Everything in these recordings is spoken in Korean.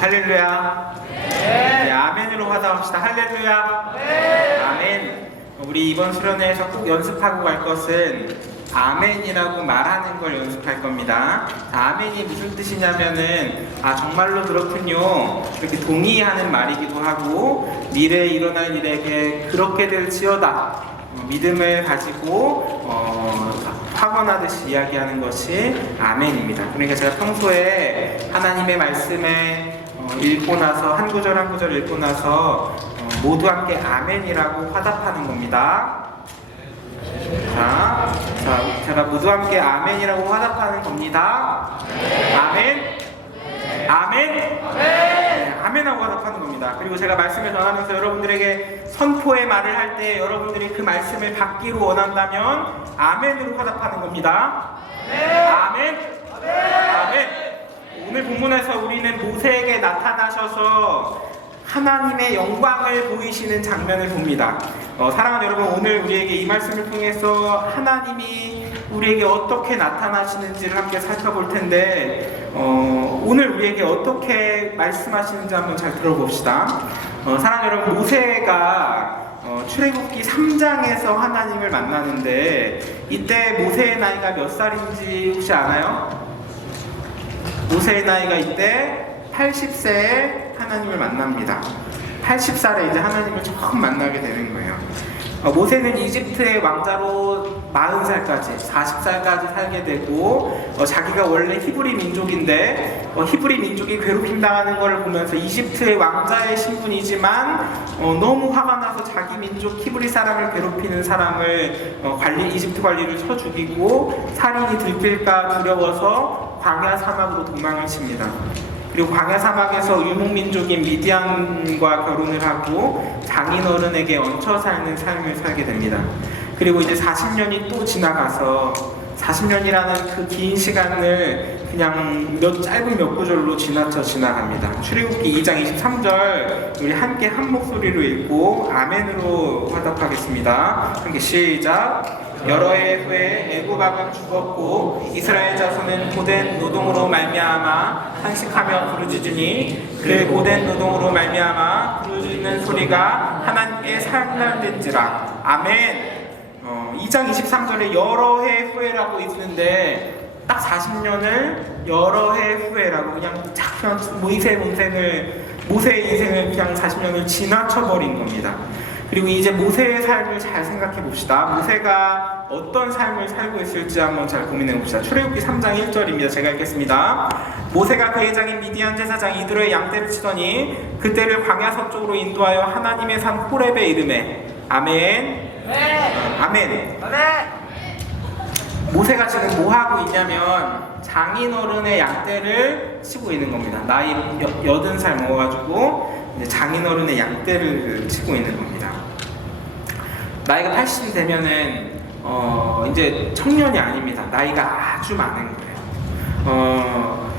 할렐루야. 네, 아멘으로 화답합시다. 할렐루야. 네. 아멘. 우리 이번 수련회에서 꼭 연습하고 갈 것은 아멘이라고 말하는 걸 연습할 겁니다. 아멘이 무슨 뜻이냐면은 정말로 그렇군요, 이렇게 동의하는 말이기도 하고, 미래에 일어날 일에게 그렇게 될지어다 믿음을 가지고 확언하듯이 이야기하는 것이 아멘입니다. 그러니까 제가 평소에 하나님의 말씀에 읽고 나서 한 구절 한 구절 읽고 나서 모두 함께 아멘이라고 화답하는 겁니다. 자, 제가 모두 함께 아멘이라고 화답하는 겁니다. 아멘. 아멘. 네, 아멘하고 화답하는 겁니다. 그리고 제가 말씀을 전하면서 여러분들에게 선포의 말을 할 때 여러분들이 그 말씀을 받기로 원한다면 아멘으로 화답하는 겁니다. 아멘. 아멘. 오늘 본문에서 우리는 모세에게 나타나셔서 하나님의 영광을 보이시는 장면을 봅니다. 사랑하는 여러분, 오늘 우리에게 이 말씀을 통해서 하나님이 우리에게 어떻게 나타나시는지를 함께 살펴볼 텐데, 오늘 우리에게 어떻게 말씀하시는지 한번 잘 들어봅시다. 사랑하는 여러분, 모세가 출애굽기 3장에서 하나님을 만나는데, 이때 모세의 나이가 몇 살인지 혹시 아나요? 모세의 나이가 이때 80세에 하나님을 만납니다. 80살에 이제 하나님을 처음 만나게 되는 거예요. 모세는 이집트의 왕자로 40살까지, 40살까지 살게 되고, 자기가 원래 히브리 민족인데 히브리 민족이 괴롭힘 당하는 것을 보면서 이집트의 왕자의 신분이지만 너무 화가 나서 자기 민족 히브리 사람을 괴롭히는 사람을 이집트 관리를 쳐 죽이고, 살인이 들킬까 두려워서 광야 사막으로 도망을 칩니다. 그리고 광야 사막에서 유목민족인 미디안과 결혼을 하고 장인어른에게 얹혀 사는 삶을 살게 됩니다. 그리고 이제 40년이 또 지나가서, 40년이라는 그 긴 시간을 그냥 짧은 몇 구절로 지나갑니다. 출애굽기 2장 23절 우리 함께 한 목소리로 읽고 아멘으로 화답하겠습니다. 함께 시작. 여러 해 후에 애굽 왕은 죽었고 이스라엘 자손은 고된 노동으로 말미암아 한식하며 부르짖으니 그 고된 노동으로 말미암아 부르짖는 소리가 하나님께 상달된지라. 아멘. 2장 23절에 여러 해 후에라고 있는데 딱 40년을 여러 해 후에라고 그냥 모세의 인생을 그냥 40년을 지나쳐버린 겁니다. 그리고 이제 모세의 삶을 잘 생각해 봅시다. 모세가 어떤 삶을 살고 있을지 한번 잘 고민해 봅시다. 출애굽기 3장 1절입니다. 제가 읽겠습니다. 모세가 그의 장인 미디안 제사장 이드로의 양떼를 치더니 그때를 광야 서쪽으로 인도하여 하나님의 산 호렙에 이르매. 아멘. 아멘. 모세가 지금 뭐 하고 있냐면 장인어른의 양떼를 치고 있는 겁니다. 나이 80살 먹어가지고 이제 장인어른의 양떼를 치고 있는 겁니다. 나이가 80이 되면은 이제 청년이 아닙니다. 나이가 아주 많은 거예요.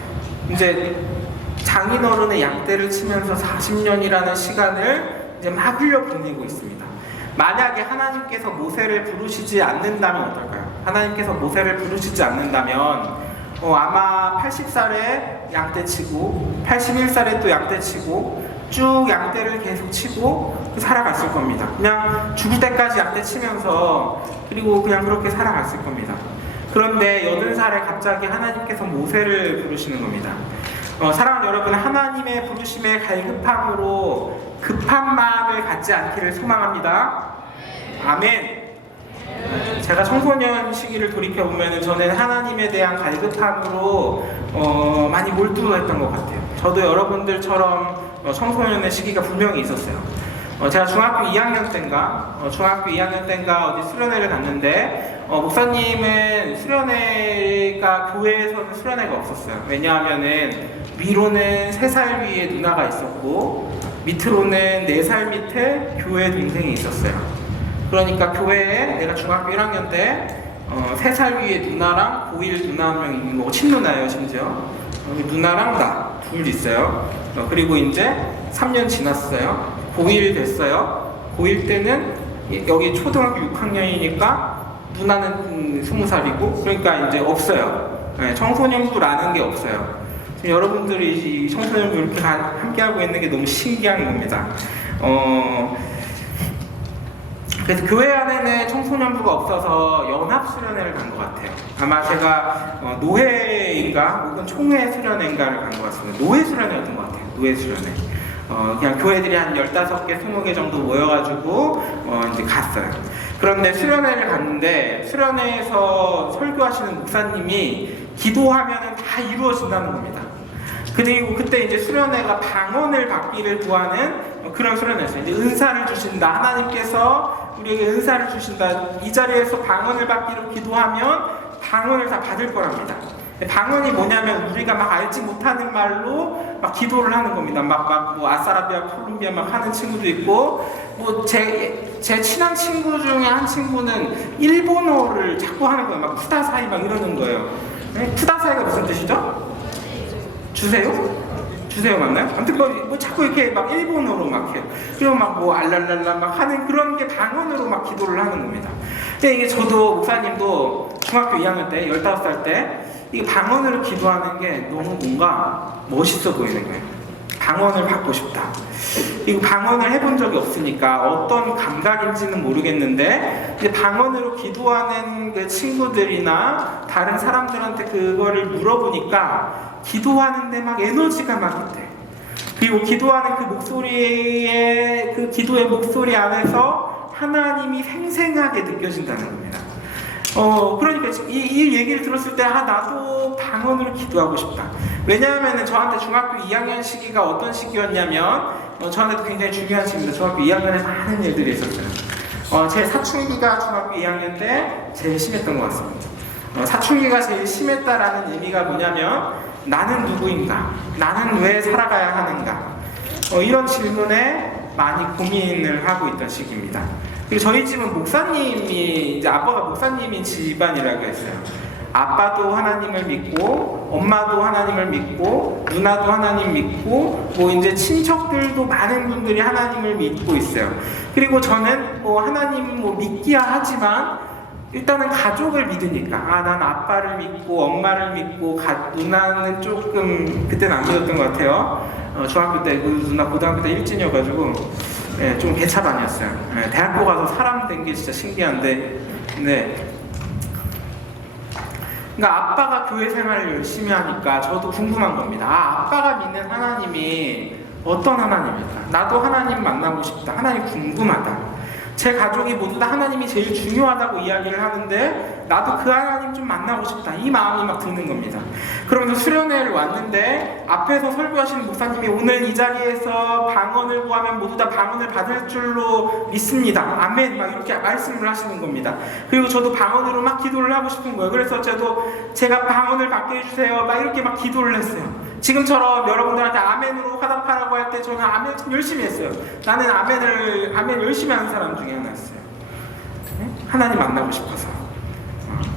이제 장인어른의 양떼를 치면서 40년이라는 시간을 이제 막 흘려보내고 있습니다. 만약에 하나님께서 모세를 부르시지 않는다면 어떨까요? 하나님께서 모세를 부르시지 않는다면 아마 80살에 양떼 치고 81살에 또 양떼 치고 쭉 양떼를 계속 치고 살아갔을 겁니다. 그냥 죽을 때까지 양떼 치면서 그리고 그냥 그렇게 살아갔을 겁니다. 그런데 80살에 갑자기 하나님께서 모세를 부르시는 겁니다. 사랑하는 여러분, 하나님의 부르심에 갈급함으로 급한 마음을 갖지 않기를 소망합니다. 아멘. 제가 청소년 시기를 돌이켜보면 저는 하나님에 대한 갈급함으로 많이 몰두했던 것 같아요. 저도 여러분들처럼 청소년의 시기가 분명히 있었어요. 제가 중학교 2학년 때인가 어디 수련회를 갔는데 목사님은 수련회가 교회에서는 수련회가 없었어요. 왜냐하면은 위로는 3살 위에 누나가 있었고 밑으로는 4살 밑에 교회 동생이 있었어요. 그러니까 교회에 내가 중학교 1학년 때 3살 위에 누나랑 고1 누나 한 명 있는 거고, 친누나예요. 심지어 누나랑 나 둘 있어요. 그리고 이제 3년 지났어요. 고1 됐어요. 고1 때는 여기 초등학교 6학년이니까 누나는 20살이고, 그러니까 이제 없어요. 청소년부라는 게 없어요. 지금 여러분들이 이 청소년부 이렇게 함께하고 있는 게 너무 신기한 겁니다. 그래서 교회 안에는 청소년부가 없어서 연합수련회를 간 것 같아요. 아마 제가 노회인가 혹은 총회 수련회인가를 간 것 같습니다. 노회 수련회였던 것 같아요. 노회 수련회. 그냥 교회들이 한 15개, 20개 정도 모여가지고 이제 갔어요. 그런데 수련회를 갔는데 수련회에서 설교하시는 목사님이 기도하면 다 이루어진다는 겁니다. 그리고 그때 이제 수련회가 방언을 받기를 구하는 그런 수련회였어요. 이제 은사를 주신다. 하나님께서 우리에게 은사를 주신다. 이 자리에서 방언을 받기로 기도하면 방언을 다 받을 거랍니다. 방언이 뭐냐면 우리가 막 알지 못하는 말로 막 기도를 하는 겁니다. 뭐 아사라비아, 콜롬비아 막 하는 친구도 있고, 뭐 제 친한 친구 중에 한 친구는 일본어를 자꾸 하는 거예요. 막 쿠다사이 막 이러는 거예요. 네? 쿠다사이가 무슨 뜻이죠? 주세요? 주세요 맞나요? 아무튼 뭐 자꾸 이렇게 막 일본어로 막 해요. 그리고 막 뭐 알랄랄라 막 하는 그런 게 방언으로 막 기도를 하는 겁니다. 근데 이게 저도 목사님도 중학교 2학년 때 15살 때 이게 방언으로 기도하는 게 너무 뭔가 멋있어 보이는 거예요. 방언을 받고 싶다. 이거 방언을 해본 적이 없으니까 어떤 감각인지는 모르겠는데 이제 방언으로 기도하는 그 친구들이나 다른 사람들한테 그거를 물어보니까 기도하는데 막 에너지가 막 있대. 그리고 기도하는 그 목소리의 그 기도의 목소리 안에서 하나님이 생생하게 느껴진다는 겁니다. 그러니까 이 얘기를 들었을 때 나도 방언으로 기도하고 싶다. 왜냐하면 저한테 중학교 2학년 시기가 어떤 시기였냐면 저한테도 굉장히 중요한 시기입니다. 중학교 2학년에 많은 일들이 있었어요. 제 사춘기가 중학교 2학년 때 제일 심했던 것 같습니다. 사춘기가 제일 심했다라는 의미가 뭐냐면 나는 누구인가? 나는 왜 살아가야 하는가? 이런 질문에 많이 고민을 하고 있던 시기입니다. 그리고 저희 집은 목사님이 이제 아빠가 목사님인 집안이라고 했어요. 아빠도 하나님을 믿고 엄마도 하나님을 믿고 누나도 하나님 믿고 뭐 이제 친척들도 많은 분들이 하나님을 믿고 있어요. 그리고 저는 뭐 하나님 뭐 믿기야 하지만 일단은 가족을 믿으니까 난 아빠를 믿고 엄마를 믿고 누나는 조금 그때는 안 믿었던 것 같아요. 중학교 때 누나 고등학교 때 일진이어가지고 좀 개차반이었어요. 대학교 가서 사람 된 게 진짜 신기한데 그러니까 아빠가 교회 생활을 열심히 하니까 저도 궁금한 겁니다. 아빠가 믿는 하나님이 어떤 하나님일까? 나도 하나님 만나고 싶다. 하나님 궁금하다. 제 가족이 모두 다 하나님이 제일 중요하다고 이야기를 하는데 나도 그 하나님 좀 만나고 싶다. 이 마음이 막 드는 겁니다. 그러면서 수련회를 왔는데 앞에서 설교하시는 목사님이 오늘 이 자리에서 방언을 구하면 모두 다 방언을 받을 줄로 믿습니다. 아멘. 막 이렇게 말씀을 하시는 겁니다. 그리고 저도 방언으로 막 기도를 하고 싶은 거예요. 그래서 저도 제가 방언을 받게 해주세요. 막 이렇게 막 기도를 했어요. 지금처럼 여러분들한테 아멘으로 화답하라고 할 때 저는 아멘 열심히 했어요. 나는 아멘 열심히 하는 사람 중에 하나였어요. 하나님 만나고 싶어서.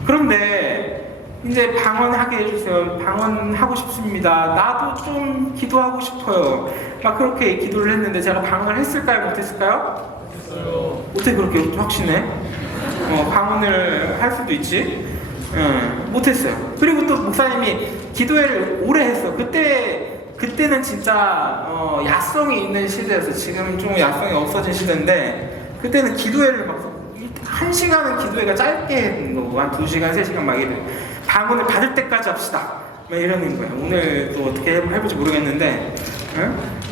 그런데 이제 방언하게 해주세요. 방언하고 싶습니다. 나도 좀 기도하고 싶어요. 막 그렇게 기도를 했는데 제가 방언을 했을까요? 못했을까요? 했어요. 어떻게 그렇게 확신해? 방언을 할 수도 있지. 못했어요. 그리고 또 목사님이 기도회를 오래 했어. 그때는 진짜 야성이 있는 시대였어. 지금 좀 야성이 없어진 시대인데 그때는 기도회를 막 1시간은 기도회가 짧게 했는 거고 한 2시간, 3시간 막 이래. 방언을 받을 때까지 합시다. 막 이러는 거예요. 오늘 또 어떻게 해볼지 모르겠는데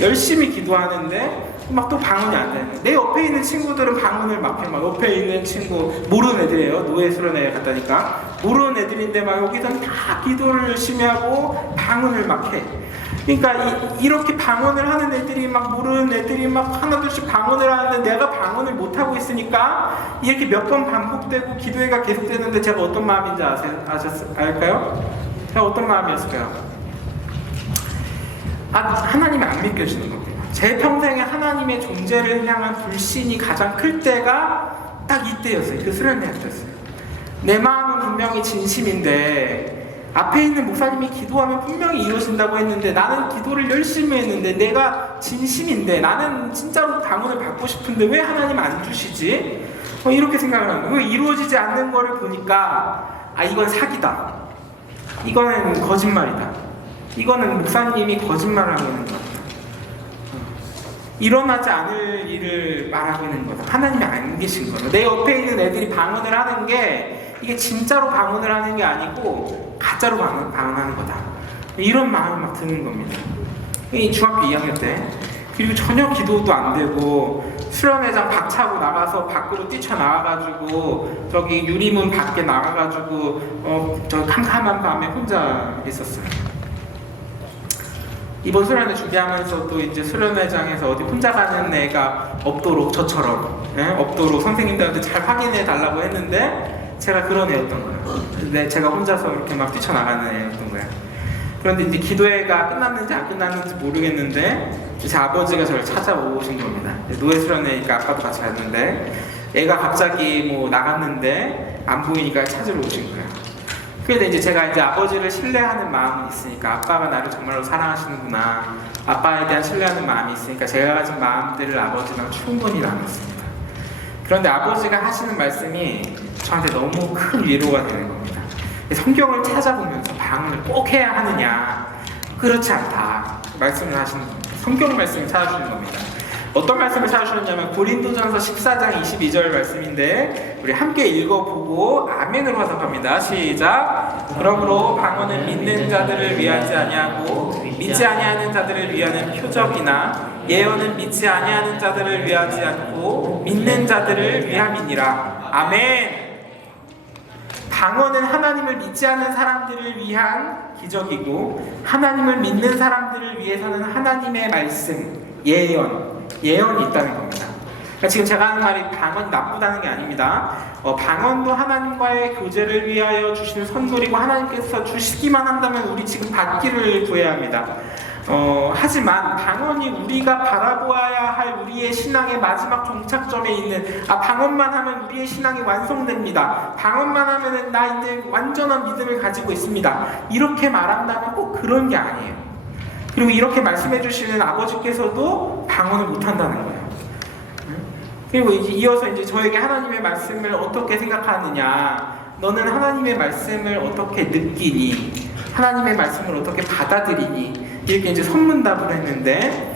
열심히 기도하는데 막 또 방언이 안 되는 거예요. 내 옆에 있는 친구들은 방언을 막 해. 막 옆에 있는 친구 모르는 애들이에요. 노예 수련회 갔다니까 모르는 애들인데 막 여기서는 다 기도를 열심히 하고 방언을 막 해. 그러니까 이렇게 방언을 하는 애들이 막 모르는 애들이 막 하나둘씩 방언을 하는데 내가 방언을 못 하고 있으니까 이렇게 몇 번 반복되고 기도회가 계속되는데 제가 어떤 마음인지 알까요? 제가 어떤 마음이었을까요? 하나님이 안 믿겨지는 겁니다. 제 평생에 하나님의 존재를 향한 불신이 가장 클 때가 딱 이때였어요. 그 수련회 때였어요. 내 마음은 분명히 진심인데 앞에 있는 목사님이 기도하면 분명히 이루어진다고 했는데 나는 기도를 열심히 했는데 내가 진심인데 나는 진짜로 방언을 받고 싶은데 왜 하나님 안 주시지? 이렇게 생각을 하는 거예요. 이루어지지 않는 거를 보니까 이건 사기다. 이거는 거짓말이다. 이거는 목사님이 거짓말을 하고 있는 거다. 일어나지 않을 일을 말하고 있는 거다. 하나님이 안 계신 거다. 내 옆에 있는 애들이 방언을 하는 게 이게 진짜로 방언을 하는 게 아니고 가짜로 방언하는 거다. 이런 마음이 막 드는 겁니다. 이 중학교 2학년 때. 그리고 전혀 기도도 안 되고 수련회장 박차고 나가서 밖으로 뛰쳐나와가지고 저기 유리문 밖에 나가가지고 저 캄캄한 밤에 혼자 있었어요. 이번 수련회 준비하면서도 이제 수련회장에서 어디 혼자 가는 애가 없도록 저처럼 없도록 선생님들한테 잘 확인해 달라고 했는데 제가 그런 애였던 거예요. 근데 제가 혼자서 이렇게 막 뛰쳐나가는 애였던 거예요. 그런데 이제 기도회가 끝났는지 안 끝났는지 모르겠는데 제 아버지가 저를 찾아오신 겁니다. 노예 수련회니까 아빠도 같이 갔는데 애가 갑자기 뭐 나갔는데 안 보이니까 찾으러 오신 거예요. 그런데 이제 제가 이제 아버지를 신뢰하는 마음이 있으니까 아빠가 나를 정말로 사랑하시는구나, 아빠에 대한 신뢰하는 마음이 있으니까 제가 가진 마음들을 아버지랑 충분히 나눴습니다. 그런데 아버지가 하시는 말씀이 저한테 너무 큰 위로가 되는 겁니다. 성경을 찾아보면서 방언을 꼭 해야 하느냐, 그렇지 않다 말씀을 하시는 겁니다. 성경 말씀을 찾아주는 겁니다. 어떤 말씀을 찾아주셨냐면 고린도전서 14장 22절 말씀인데 우리 함께 읽어보고 아멘으로 화답합니다. 시작. 그러므로 방언은 믿는 자들을 위하지 아니하고 믿지 아니하는 자들을 위하는 표적이나 예언은 믿지 아니하는 자들을 위하지 않고 믿는 자들을 위함이니라. 아멘. 방언은 하나님을 믿지 않는 사람들을 위한 기적이고 하나님을 믿는 사람들을 위해서는 하나님의 말씀, 예언이 있다는 겁니다. 그러니까 지금 제가 하는 말이 방언이 나쁘다는 게 아닙니다. 방언도 하나님과의 교제를 위하여 주시는 선물이고 하나님께서 주시기만 한다면 우리 지금 받기를 구해야 합니다. 하지만 방언이 우리가 바라보아야 할 우리의 신앙의 마지막 종착점에 있는 방언만 하면 우리의 신앙이 완성됩니다. 방언만 하면 나 이제 완전한 믿음을 가지고 있습니다. 이렇게 말한다면 꼭 그런 게 아니에요. 그리고 이렇게 말씀해 주시는 아버지께서도 방언을 못한다는 거예요. 그리고 이어서 이제 저에게 하나님의 말씀을 어떻게 생각하느냐, 너는 하나님의 말씀을 어떻게 느끼니, 하나님의 말씀을 어떻게 받아들이니, 이렇게 이제 선문답을 했는데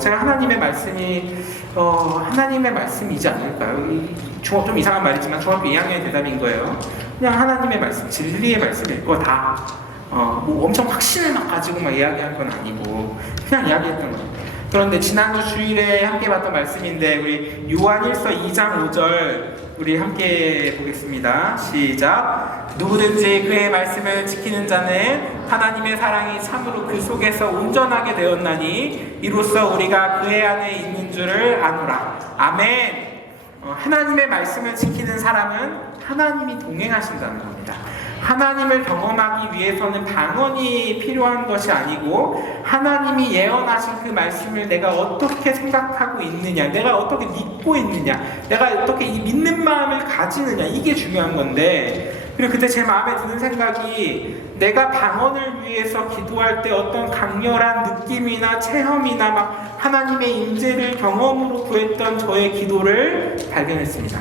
제가 하나님의 말씀이 하나님의 말씀이지 않을까요? 좀 이상한 말이지만 중학교 2학년의 대답인 거예요. 그냥 하나님의 말씀, 진리의 말씀일 거다. 뭐 엄청 확신을 막 가지고 막 이야기한 건 아니고 그냥 이야기했던 거예요. 그런데 지난주 주일에 함께 봤던 말씀인데 우리 요한일서 2장 5절 우리 함께 보겠습니다. 시작. 누구든지 그의 말씀을 지키는 자는 하나님의 사랑이 참으로 그 속에서 온전하게 되었나니 이로써 우리가 그의 안에 있는 줄을 아노라. 아멘. 하나님의 말씀을 지키는 사람은 하나님이 동행하신다는 겁니다. 하나님을 경험하기 위해서는 방언이 필요한 것이 아니고 하나님이 예언하신 그 말씀을 내가 어떻게 생각하고 있느냐, 내가 어떻게 믿고 있느냐, 내가 어떻게 이 믿는 마음을 가지느냐, 이게 중요한 건데, 그리고 그때 제 마음에 드는 생각이 내가 방언을 위해서 기도할 때 어떤 강렬한 느낌이나 체험이나 막 하나님의 임재를 경험으로 구했던 저의 기도를 발견했습니다.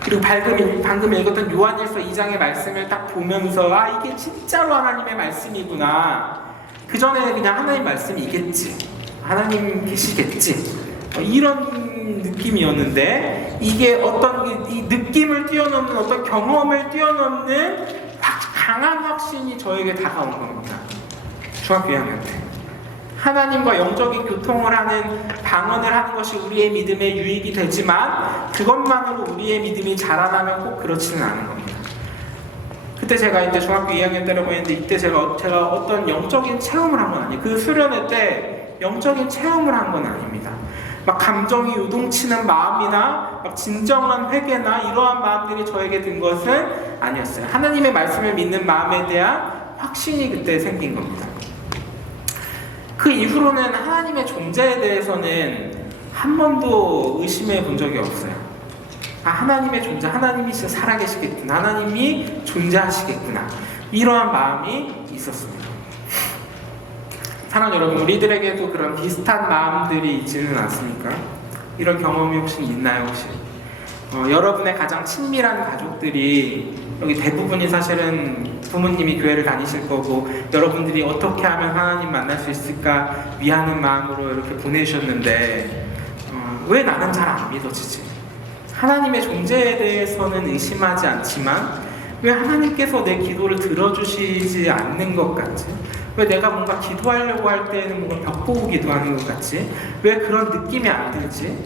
그리고 방금 읽었던 요한일서 2장의 말씀을 딱 보면서 이게 진짜로 하나님의 말씀이구나. 그전에는 그냥 하나님 말씀이겠지, 하나님 계시겠지, 이런 느낌이었는데 이게 어떤 이 느낌을 뛰어넘는 어떤 경험을 뛰어넘는 강한 확신이 저에게 다가온 겁니다. 중학교 2학년 때 하나님과 영적인 교통을 하는 방언을 하는 것이 우리의 믿음에 유익이 되지만 그것만으로 우리의 믿음이 자라나면 꼭 그렇지는 않은 겁니다. 그때 제가 이제 중학교 2학년 때라고 했는데 이때 제가 어떤 영적인 체험을 한 건 아니에요. 그 수련회 때 영적인 체험을 한 건 아닙니다. 막 감정이 요동치는 마음이나 막 진정한 회개나 이러한 마음들이 저에게 든 것은 아니었어요. 하나님의 말씀을 믿는 마음에 대한 확신이 그때 생긴 겁니다. 그 이후로는 하나님의 존재에 대해서는 한 번도 의심해 본 적이 없어요. 하나님의 존재, 하나님이 진짜 살아계시겠구나, 하나님이 존재하시겠구나, 이러한 마음이 있었습니다. 사랑하는 여러분, 우리들에게도 그런 비슷한 마음들이 있지는 않습니까? 이런 경험이 혹시 있나요? 혹시 여러분의 가장 친밀한 가족들이 여기 대부분이 사실은 부모님이 교회를 다니실 거고 여러분들이 어떻게 하면 하나님 만날 수 있을까 위하는 마음으로 이렇게 보내주셨는데 왜 나는 잘 안 믿어지지? 하나님의 존재에 대해서는 의심하지 않지만 왜 하나님께서 내 기도를 들어주시지 않는 것 같지? 왜 내가 뭔가 기도하려고 할 때는 뭔가 벽 보고 기도하는 것 같지? 왜 그런 느낌이 안 들지?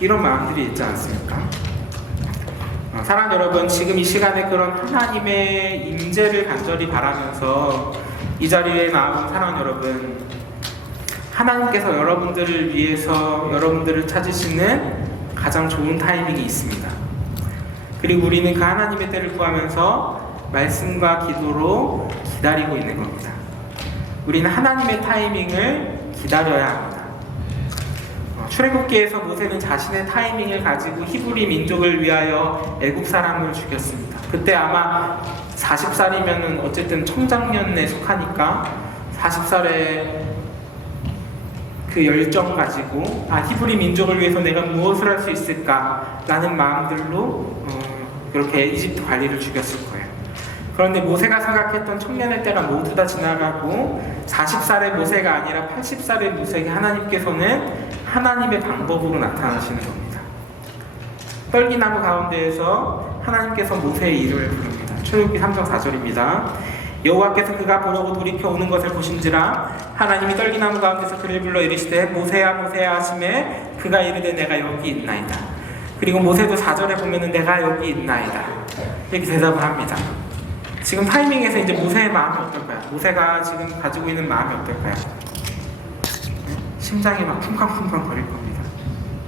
이런 마음들이 있지 않습니까? 사랑 여러분, 지금 이 시간에 그런 하나님의 임재를 간절히 바라면서 이 자리에 나온 사랑 여러분, 하나님께서 여러분들을 위해서 여러분들을 찾으시는 가장 좋은 타이밍이 있습니다. 그리고 우리는 그 하나님의 때를 구하면서 말씀과 기도로 기다리고 있는 겁니다. 우리는 하나님의 타이밍을 기다려야 합니다. 출애굽기에서 모세는 자신의 타이밍을 가지고 히브리 민족을 위하여 애굽 사람을 죽였습니다. 그때 아마 40살이면은 어쨌든 청장년에 속하니까 40살에 그 열정 가지고 히브리 민족을 위해서 내가 무엇을 할 수 있을까 라는 마음들로 그렇게 이집트 관리를 죽였을 거예요. 그런데 모세가 생각했던 청년의 때가 모두 다 지나가고 40살의 모세가 아니라 80살의 모세에게 하나님께서는 하나님의 방법으로 나타나시는 겁니다. 떨기나무 가운데에서 하나님께서 모세의 이름을 부릅니다. 출애굽기 3장 4절입니다. 여호와께서 그가 보려고 돌이켜 오는 것을 보신지라 하나님이 떨기나무 가운데서 그를 불러 이르시되 모세야 모세야 하시매 그가 이르되 내가 여기 있나이다. 그리고 모세도 4절에 보면은 내가 여기 있나이다 이렇게 대답을 합니다. 지금 타이밍에서 이제 모세의 마음이 어떨까요? 모세가 지금 가지고 있는 마음이 어떨까요? 심장이 막 쿵쾅쿵쾅 거릴 겁니다.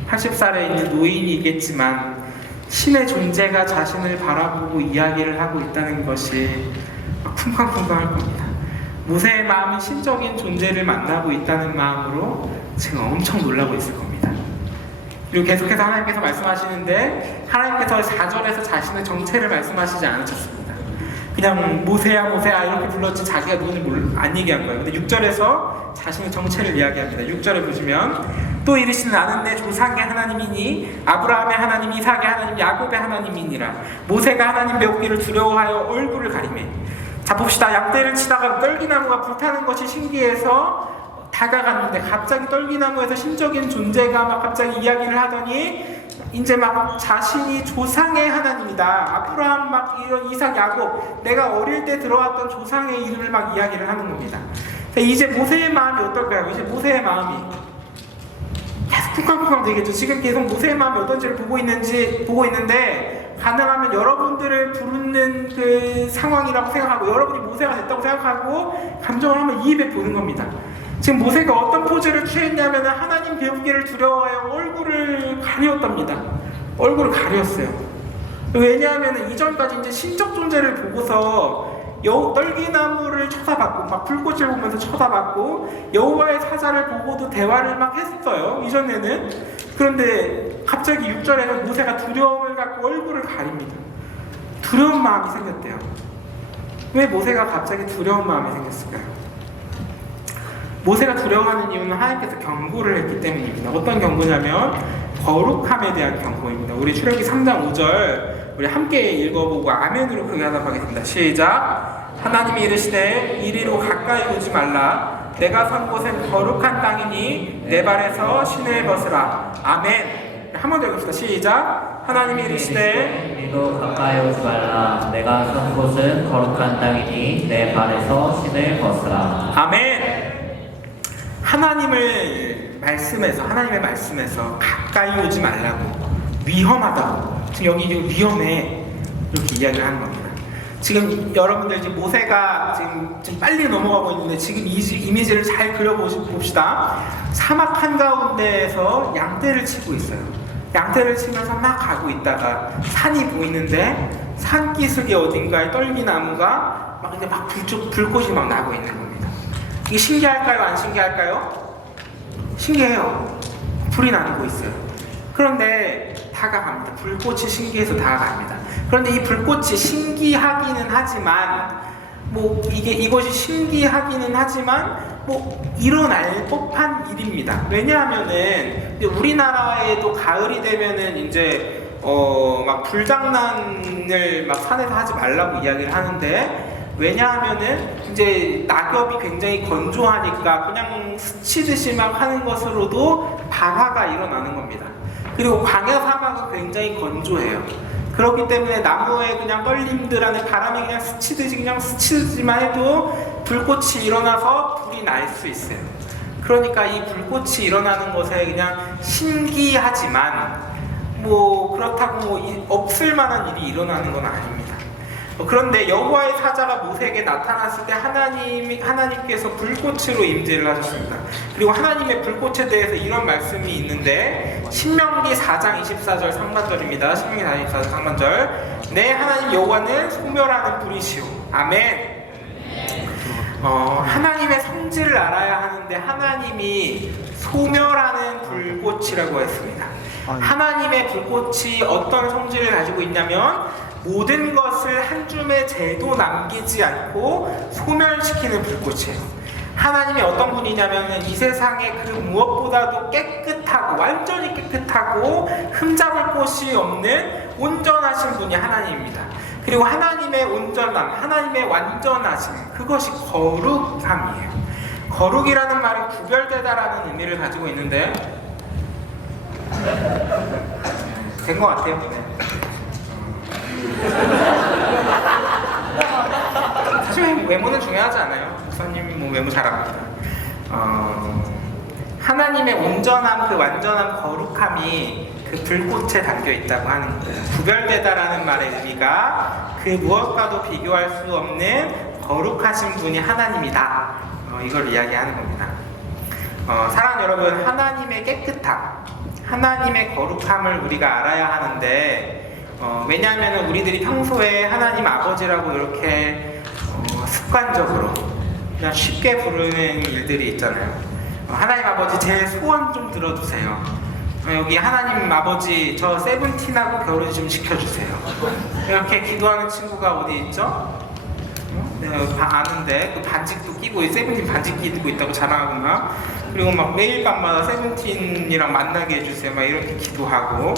80살의 이제 노인이겠지만 신의 존재가 자신을 바라보고 이야기를 하고 있다는 것이 막 쿵쾅쿵쾅 할 겁니다. 모세의 마음은 신적인 존재를 만나고 있다는 마음으로 지금 엄청 놀라고 있을 겁니다. 그리고 계속해서 하나님께서 말씀하시는데 하나님께서 4절에서 자신의 정체를 말씀하시지 않으셨습니다. 그냥 모세야 모세야 이렇게 불렀지 자기가 누군지 안 얘기한 거예요. 근데 6절에서 자신의 정체를 이야기합니다. 6절에 보시면 또 이르시는 나는 내 조상의 하나님이니 아브라함의 하나님, 이삭의 하나님, 야곱의 하나님이니라. 모세가 하나님 배우기를 두려워하여 얼굴을 가리매. 자 봅시다. 양떼를 치다가 떨기나무가 불타는 것이 신기해서 다가갔는데 갑자기 떨기나무에서 신적인 존재가 막 갑자기 이야기를 하더니 이제 막 자신이 조상의 하나님이다. 아브라함 막 이런 이삭 야곱 내가 어릴 때 들어왔던 조상의 이름을 막 이야기를 하는 겁니다. 이제 모세의 마음이 어떨까요? 이제 모세의 마음이 계속 쿵쾅쿵쾅 되겠죠. 지금 계속 모세의 마음이 어떤지를 보고 있는데 가능하면 여러분들을 부르는 그 상황이라고 생각하고 여러분이 모세가 됐다고 생각하고 감정을 한번 이입해 보는 겁니다. 지금 모세가 어떤 포즈를 취했냐면 하나님 배우기를 두려워하여 얼굴을 가렸답니다. 얼굴을 가렸어요. 왜냐하면 이전까지 이제 신적 존재를 보고서 떨기나무를 쳐다봤고 막 불꽃을 보면서 쳐다봤고 여호와의 사자를 보고도 대화를 막 했어요. 이전에는. 그런데 갑자기 6절에는 모세가 두려움을 갖고 얼굴을 가립니다. 두려운 마음이 생겼대요. 왜 모세가 갑자기 두려운 마음이 생겼을까요? 모세가 두려워하는 이유는 하나님께서 경고를 했기 때문입니다. 어떤 경고냐면 거룩함에 대한 경고입니다. 우리 출애굽기 3장 5절 우리 함께 읽어보고 아멘으로 크게 하도록 하겠습니다. 시작. 하나님이 이르시되 이리로 가까이 오지 말라. 내가 선 곳은 거룩한 땅이니 내 발에서 신을 벗으라. 아멘. 한 번 더 읽읍시다. 시작. 하나님이 이르시되 이리로 가까이 오지 말라. 내가 선 곳은 거룩한 땅이니 내 발에서 신을 벗으라. 아멘. 하나님의 말씀에서 가까이 오지 말라고, 위험하다고, 지금 여기 위험해 이렇게 이야기를 하는 겁니다. 지금 여러분들 지금 모세가 지금 빨리 넘어가고 있는데 지금 이미지를 잘 그려봅시다. 사막 한가운데에서 양떼를 치고 있어요. 양떼를 치면서 막 가고 있다가 산이 보이는데 산 기슭에 어딘가에 떨기나무가 막 이제 막 불꽃이 막 나고 있는 겁니다. 이게 신기할까요? 안 신기할까요? 신기해요. 불이 나고 있어요. 그런데 다가갑니다. 불꽃이 신기해서 다가갑니다. 그런데 이 불꽃이 신기하기는 하지만 이것이 신기하기는 하지만 일어날 법한 일입니다. 왜냐하면은 우리나라에도 가을이 되면은 이제 막 불장난을 막 산에서 하지 말라고 이야기를 하는데, 왜냐하면은 이제 낙엽이 굉장히 건조하니까 그냥 스치듯이 막 하는 것으로도 발화가 일어나는 겁니다. 그리고 광야 사막은 굉장히 건조해요. 그렇기 때문에 나무에 그냥 떨림들 안에 바람이 그냥 스치듯이만 해도 불꽃이 일어나서 불이 날 수 있어요. 그러니까 이 불꽃이 일어나는 것에 그냥 신기하지만 뭐 그렇다고 없을 만한 일이 일어나는 건 아닙니다. 그런데 여호와의 사자가 모세에게 나타났을 때 하나님께서 불꽃으로 임재를 하셨습니다. 그리고 하나님의 불꽃에 대해서 이런 말씀이 있는데, 신명기 4장 24절 상반절입니다. 신명기 4장 24절 상반절. 내 하나님 여호와는 소멸하는 불이시오. 아멘. 하나님의 성질을 알아야 하는데 하나님이 소멸하는 불꽃이라고 했습니다. 하나님의 불꽃이 어떤 성질을 가지고 있냐면, 모든 것을 한 줌의 재도 남기지 않고 소멸시키는 불꽃이에요. 하나님이 어떤 분이냐면 이 세상에 그 무엇보다도 깨끗하고 완전히 깨끗하고 흠잡을 곳이 없는 온전하신 분이 하나님입니다. 그리고 하나님의 온전함, 하나님의 완전하심, 그것이 거룩함이에요. 거룩이라는 말은 구별되다라는 의미를 가지고 있는데, 된 것 같아요. 네. 사실 외모는 중요하지 않아요. 목사님 뭐 외모 잘합니다. 하나님의 온전함, 그 완전함, 거룩함이 그 불꽃에 담겨 있다고 하는 거예요. 구별되다라는 말의 의미가 그 무엇과도 비교할 수 없는 거룩하신 분이 하나님이다. 이걸 이야기하는 겁니다. 사랑하는 여러분, 하나님의 깨끗함, 하나님의 거룩함을 우리가 알아야 하는데, 왜냐하면 우리들이 평소에 하나님 아버지라고 이렇게 습관적으로 그냥 쉽게 부르는 일들이 있잖아요. 하나님 아버지 제 소원 좀 들어주세요. 여기 하나님 아버지 저 세븐틴하고 결혼 좀 시켜주세요. 이렇게 기도하는 친구가 어디 있죠? 네, 아는데 그 반직도 끼고 세븐틴 반직 끼고 있다고 자랑하고 막, 그리고 막 매일 밤마다 세븐틴이랑 만나게 해주세요 막 이렇게 기도하고,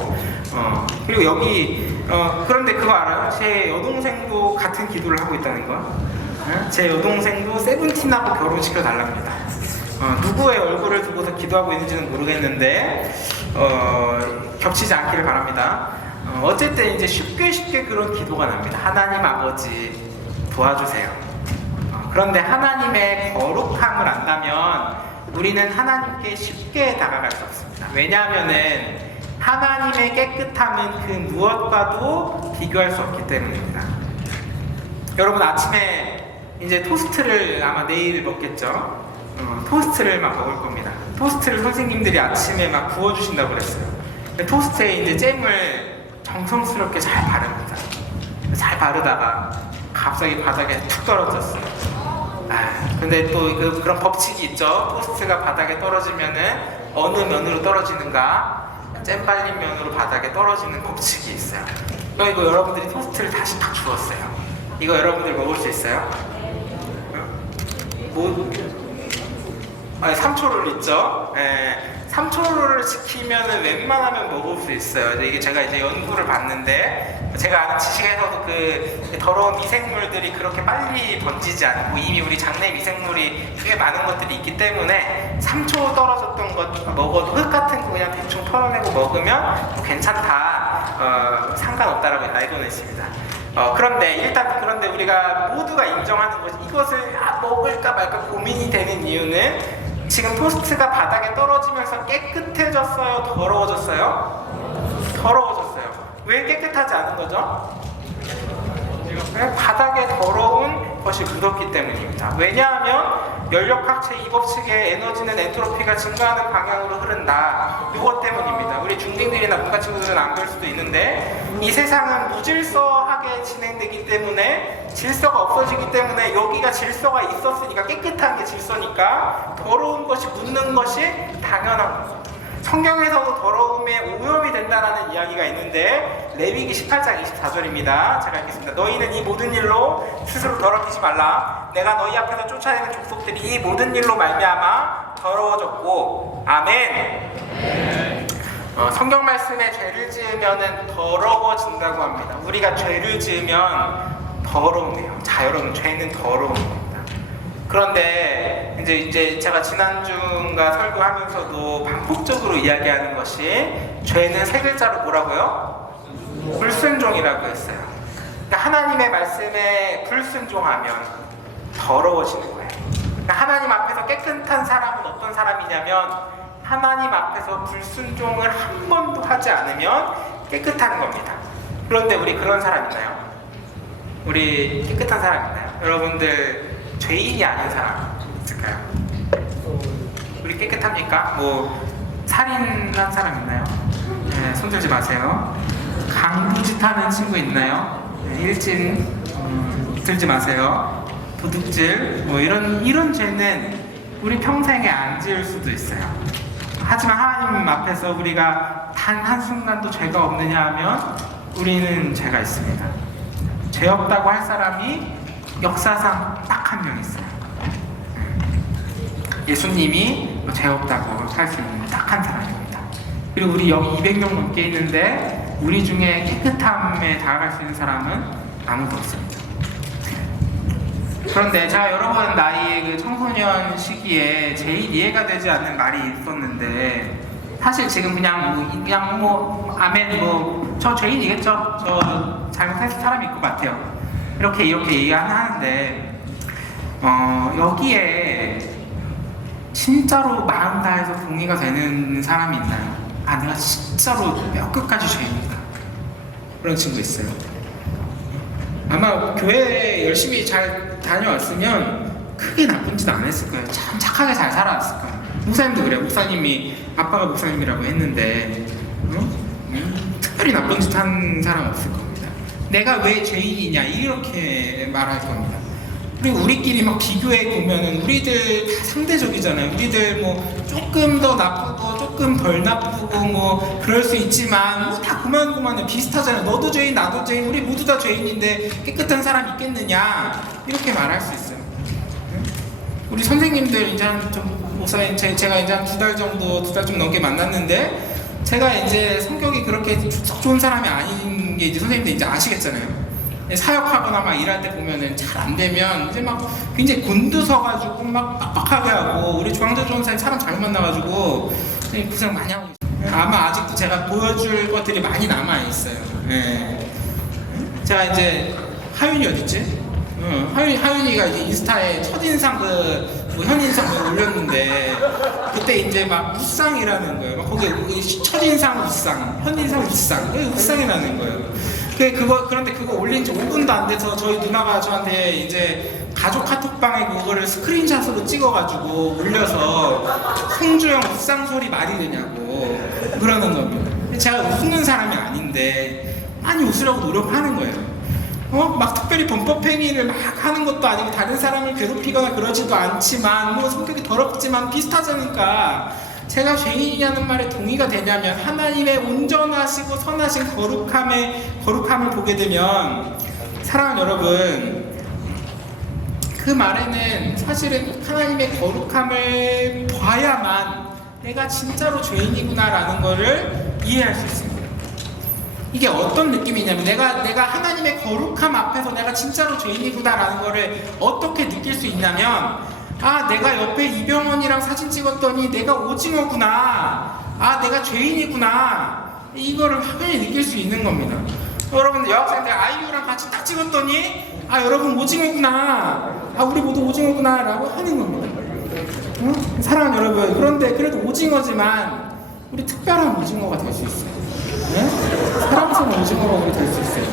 그리고 여기 그런데 그거 알아요? 제 여동생도 같은 기도를 하고 있다는 거. 제 여동생도 세븐틴하고 결혼시켜 달랍니다. 누구의 얼굴을 두고서 기도하고 있는지는 모르겠는데 겹치지 않기를 바랍니다. 어쨌든 이제 쉽게 그런 기도가 납니다. 하나님 아버지 도와주세요. 그런데 하나님의 거룩함을 안다면 우리는 하나님께 쉽게 다가갈 수 없습니다. 왜냐하면은 하나님의 깨끗함은 그 무엇과도 비교할 수 없기 때문입니다. 여러분, 아침에 이제 토스트를 아마 내일 먹겠죠? 토스트를 막 먹을 겁니다. 토스트를 선생님들이 아침에 막 구워주신다고 그랬어요. 토스트에 이제 잼을 정성스럽게 잘 바릅니다. 잘 바르다가 갑자기 바닥에 툭 떨어졌어요. 근데 또 그런 법칙이 있죠. 토스트가 바닥에 떨어지면은 어느 면으로 떨어지는가? 잼 발린 면으로 바닥에 떨어지는 법칙이 있어요. 그리고 여러분들이 토스트를 다시 탁 주었어요. 이거 여러분들 먹을 수 있어요? 3초를 있죠. 3초를 지키면 웬만하면 먹을 수 있어요. 이게 제가 이제 연구를 봤는데, 제가 아는 지식에서도 그 더러운 미생물들이 그렇게 빨리 번지지 않고 이미 우리 장내 미생물이 꽤 많은 것들이 있기 때문에 3초 떨어졌던 것 먹어도 흙 같은 거 그냥 대충 털어내고 먹으면 괜찮다, 상관없다라고 알고는 있습니다. 그런데 우리가 모두가 인정하는 것이, 이것을 먹을까 말까 고민이 되는 이유는 지금 토스트가 바닥에 떨어지면서 깨끗해졌어요? 더러워졌어요? 더러워졌어요. 왜 깨끗하지 않은 거죠? 바닥에 더러운 것이 묻었기 때문입니다. 왜냐하면 연력학체 2법칙의 에너지는 엔트로피가 증가하는 방향으로 흐른다. 이것 때문입니다. 우리 중딩들이나 문과 친구들은 안 그럴 수도 있는데, 이 세상은 무질서하게 진행되기 때문에, 질서가 없어지기 때문에, 여기가 질서가 있었으니까, 깨끗한 게 질서니까 더러운 것이 묻는 것이 당연한 거죠. 성경에서도 더러움에 오염이 된다는 이야기가 있는데, 레위기 18장 24절입니다. 제가 읽겠습니다. 너희는 이 모든 일로 스스로 더럽히지 말라. 내가 너희 앞에서 쫓아내는 족속들이 이 모든 일로 말미암아 더러워졌고. 아멘. 성경 말씀에 죄를 지으면은 더러워진다고 합니다. 우리가 죄를 지으면 더러우네요. 자, 여러분, 죄는 더러운 겁니다. 그런데 이제 제가 지난주인가 설교하면서도 반복적으로 이야기하는 것이 죄는 세 글자로 뭐라고요? 불순종이라고 했어요. 그러니까 하나님의 말씀에 불순종하면 더러워지는 거예요. 그러니까 하나님 앞에서 깨끗한 사람은 어떤 사람이냐면 하나님 앞에서 불순종을 한 번도 하지 않으면 깨끗한 겁니다. 그런데 우리 그런 사람 있나요? 우리 깨끗한 사람 있나요? 여러분들 죄인이 아닌 사람 있을까요? 우리 깨끗합니까? 뭐 살인한 사람 있나요? 네, 손들지 마세요. 강도짓 하는 친구 있나요? 네, 일진 들지 마세요. 도둑질 뭐 이런 죄는 우리 평생에 안 지을 수도 있어요. 하지만 하나님 앞에서 우리가 단 한순간도 죄가 없느냐 하면 우리는 죄가 있습니다. 죄 없다고 할 사람이 역사상 딱 한 명 있어요. 예수님이 죄 없다고 할 수 있는 딱 한 사람입니다. 그리고 우리 여기 200명 넘게 있는데 우리 중에 깨끗함에 다가갈 수 있는 사람은 아무도 없습니다. 그런데 제가 여러 번 나이의 그 청소년 시기에 제일 이해가 되지 않는 말이 있었는데 사실 지금 그냥 뭐 아멘 뭐 저 죄인이겠죠. 저 잘못했을 사람일 것 같아요. 이렇게 얘기하는데 여기에 진짜로 마음 다해서 동의가 되는 사람이 있나요? 아, 내가 진짜로 몇 끝까지 죄인이다. 그런 친구 있어요. 아마 교회 열심히 잘 다녀왔으면 크게 나쁜 짓 안 했을 거예요. 참 착하게 잘 살아왔을 거예요. 목사님도 그래요. 목사님이 아빠가 목사님이라고 했는데 특별히 나쁜 짓 한 사람 없을 겁니다. 내가 왜 죄인이냐 이렇게 말할 겁니다. 그리고 우리끼리 막 비교해 보면은 우리들 다 상대적이잖아요. 우리들 뭐 조금 더 나쁘고 조금 덜 나쁘고 뭐 그럴 수 있지만 뭐 다 고만고만해 비슷하잖아요. 너도 죄인 나도 죄인 우리 모두 다 죄인인데 깨끗한 사람 있겠느냐 이렇게 말할 수 있어요. 우리 선생님들 이제 좀 목사님 제가 이제 한 2달 좀 넘게 만났는데 제가 이제 성격이 그렇게 썩 좋은 사람이 아닌 게 이제 선생님들 이제 아시겠잖아요. 사역하거나 막 일할 때 보면은 잘 안 되면 이제 막 굉장히 곤두서가지고 막 빡빡하게 하고 우리 중앙대 좋은 사람 잘못 만나가지고 고생 많이 하고 있어요. 아마 아직도 제가 보여줄 것들이 많이 남아 있어요. 네. 제가 이제 하윤이 어딨지? 하윤이가 이제 인스타에 첫인상 뭐 현인상 올렸는데 그때 이제 막 우상이라는 거예요. 막 거기에 첫인상 우상, 현인상 우상, 우상이라는 거예요. 그런데 그거 올린 지 5분도 안 돼서 저희 누나가 저한테 이제 가족 카톡방에 그거를 스크린샷으로 찍어가지고 올려서 성주형 우상 소리 말이 되냐고 그러는 겁니다. 제가 웃는 사람이 아닌데 많이 웃으려고 노력하는 거예요. 막 특별히 범법행위를 막 하는 것도 아니고 다른 사람을 괴롭히거나 그러지도 않지만 뭐 성격이 더럽지만 비슷하자니까 제가 죄인이라는 말에 동의가 되냐면 하나님의 온전하시고 선하신 거룩함을 보게 되면 사랑하는 여러분 그 말에는 사실은 하나님의 거룩함을 봐야만 내가 진짜로 죄인이구나라는 것을 이해할 수 있습니다. 이게 어떤 느낌이냐면 내가 하나님의 거룩함 앞에서 내가 진짜로 죄인이구나라는 것을 어떻게 느낄 수 있냐면 아 내가 옆에 이병헌이랑 사진 찍었더니 내가 오징어구나 아 내가 죄인이구나 이거를 확연히 느낄 수 있는 겁니다. 여러분들 여학생들 아이유랑 같이 딱 찍었더니 아 여러분 오징어구나 아 우리 모두 오징어구나 라고 하는 겁니다. 사랑하는 여러분 그런데 그래도 오징어지만 우리 특별한 오징어가 될 수 있어요. 네? 사랑스러운 오징어가 우리 될 수 있어요.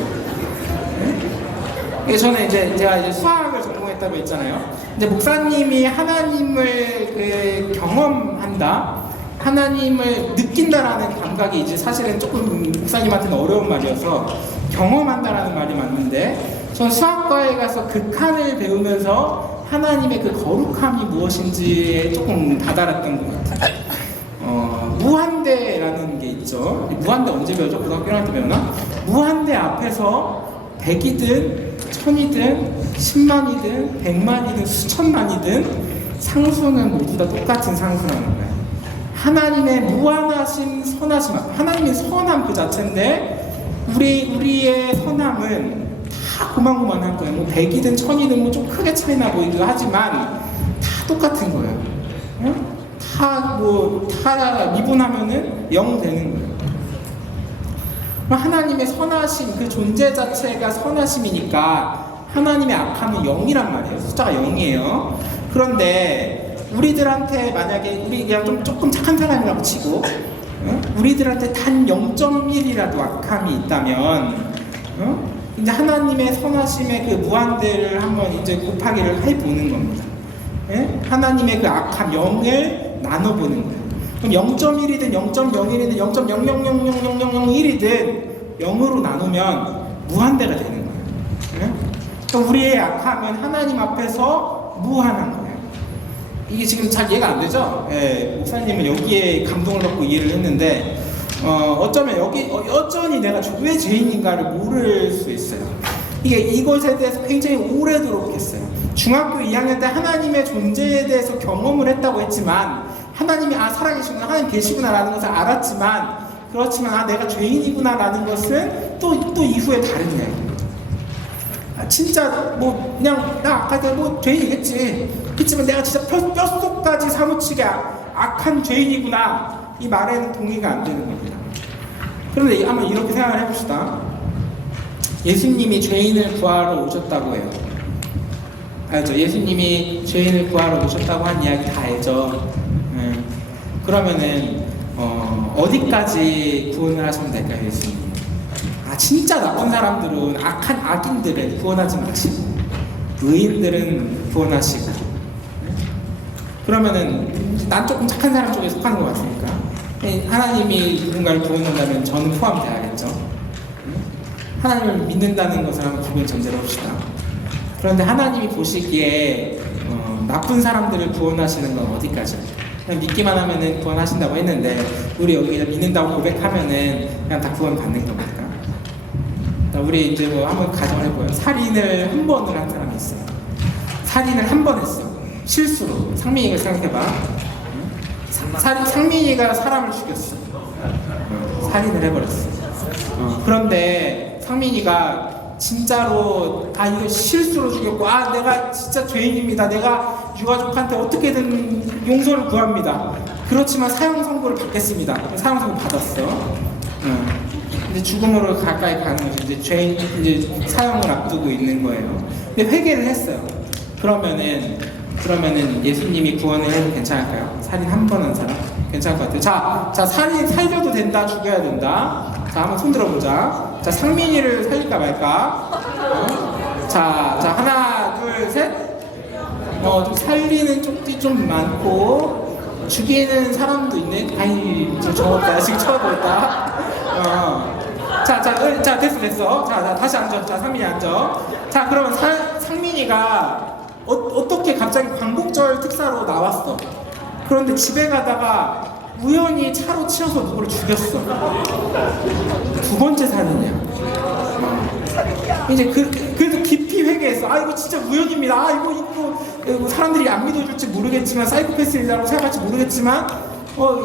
네? 저는 제가 수학을 전공했다고 했잖아요. 근데 목사님이 하나님을 경험한다, 하나님을 느낀다라는 감각이 이제 사실은 조금 목사님한테는 어려운 말이어서 경험한다라는 말이 맞는데, 전 수학과에 가서 극한을 배우면서 하나님의 그 거룩함이 무엇인지에 조금 다다랐던 것 같아요. 무한대라는 게 있죠. 무한대 언제 배우죠? 고등학교 1학년 때 배우나? 무한대 앞에서 100이든 1000이든 10만이든 100만이든 수천만이든 상수는 모두 다 똑같은 상수라는 거예요. 하나님의 무한하신 선하심, 하나님의 선함 그 자체인데 우리의 선함은 다 고만고만한 거예요. 뭐 100이든 1000이든 뭐 좀 크게 차이나 보이기도 하지만 다 똑같은 거예요. 다 미분하면은 0 되는 거예요. 하나님의 선하심, 그 존재 자체가 선하심이니까 하나님의 악함은 0이란 말이에요. 숫자가 0이에요. 그런데 우리들한테 만약에 우리 그냥 조금 착한 사람이라고 치고 우리들한테 단 0.1이라도 악함이 있다면 이제 하나님의 선하심의 그 무한대를 한번 이제 곱하기를 해보는 겁니다. 하나님의 그 악함 0을 나눠보는 거예요. 그럼 0.1이든 0.01이든 0.00000001이든 0으로 나누면 무한대가 되는 거예요. 그러니까 우리의 악함은 하나님 앞에서 무한한 거예요. 이게 지금 잘 이해가 안 되죠? 목사님은 여기에 감동을 받고 이해를 했는데 어쩌면 여전히 내가 왜 죄인인가를 모를 수 있어요. 이것에 대해서 굉장히 오래도록 했어요. 중학교 2학년 때 하나님의 존재에 대해서 경험을 했다고 했지만 하나님이 살아계시구나, 하나님 계시구나라는 것을 알았지만 그렇지만 내가 죄인이구나라는 것은 또 이후에 다른 이야기예요. 진짜 뭐 그냥 나 아까 뭐 죄인이겠지. 그렇지만 내가 진짜 뼛속까지 사무치게 악한 죄인이구나 이 말에는 동의가 안 되는 겁니다. 그런데 한번 이렇게 생각을 해봅시다. 예수님이 죄인을 구하러 오셨다고 해요. 알죠? 예수님이 죄인을 구하러 오셨다고 한 이야기 다 알죠? 그러면은 어디까지 구원을 하시면 될까요, 예수님? 진짜 나쁜 사람들은 악한 악인들은 구원하지 마시고 의인들은 구원하시고 그러면은 난 조금 착한 사람 쪽에 속하는 것 같으니까 하나님이 누군가를 구원한다면 저는 포함돼야겠죠. 하나님을 믿는다는 것을 한번 기본 전제로 합시다. 그런데 하나님이 보시기에 나쁜 사람들을 구원하시는 건 어디까지요? 그냥 믿기만 하면은 구원하신다고 했는데 우리 여기 그냥 믿는다고 고백하면은 그냥 다 구원 받는 겁니까? 우리 이제 뭐 한번 가정을 해보요. 살인을 한 번을 한 사람이 있어요. 살인을 한 번 했어. 실수로. 상민이가 생각해봐. 상민이가 사람을 죽였어. 살인을 해버렸어. 그런데 상민이가 진짜로 이거 실수로 죽였고 내가 진짜 죄인입니다. 내가 유가족한테 어떻게든 용서를 구합니다. 그렇지만 사형 선고를 받겠습니다. 사형 선고 받았어. 이제 죽음으로 가까이 가는 거죠. 이제 죄인 이제 사형을 앞두고 있는 거예요. 근데 회개를 했어요. 그러면은 예수님이 구원을 해도 괜찮을까요? 살인 한 번 한 사람 괜찮을 것 같아요. 자 살인 살려도 된다, 죽여야 된다. 자 한번 손 들어보자. 자 상민이를 살릴까 말까? 자 하나 둘 셋. 좀 살리는 쪽이 좀 많고 죽이는 사람도 있네. 나 지금 처음 보였다. 자 됐어. 자 다시 앉아. 자 상민이 앉아. 자 그러면 상민이가 어떻게 갑자기 광복절 특사로 나왔어. 그런데 집에 가다가 우연히 차로 치여서 누구를 죽였어. 두 번째 살인이야. 이제 그래도 깊이 회개했어. 이거 진짜 우연입니다. 이거 사람들이 안 믿어줄지 모르겠지만 사이코패스라고 생각할지 모르겠지만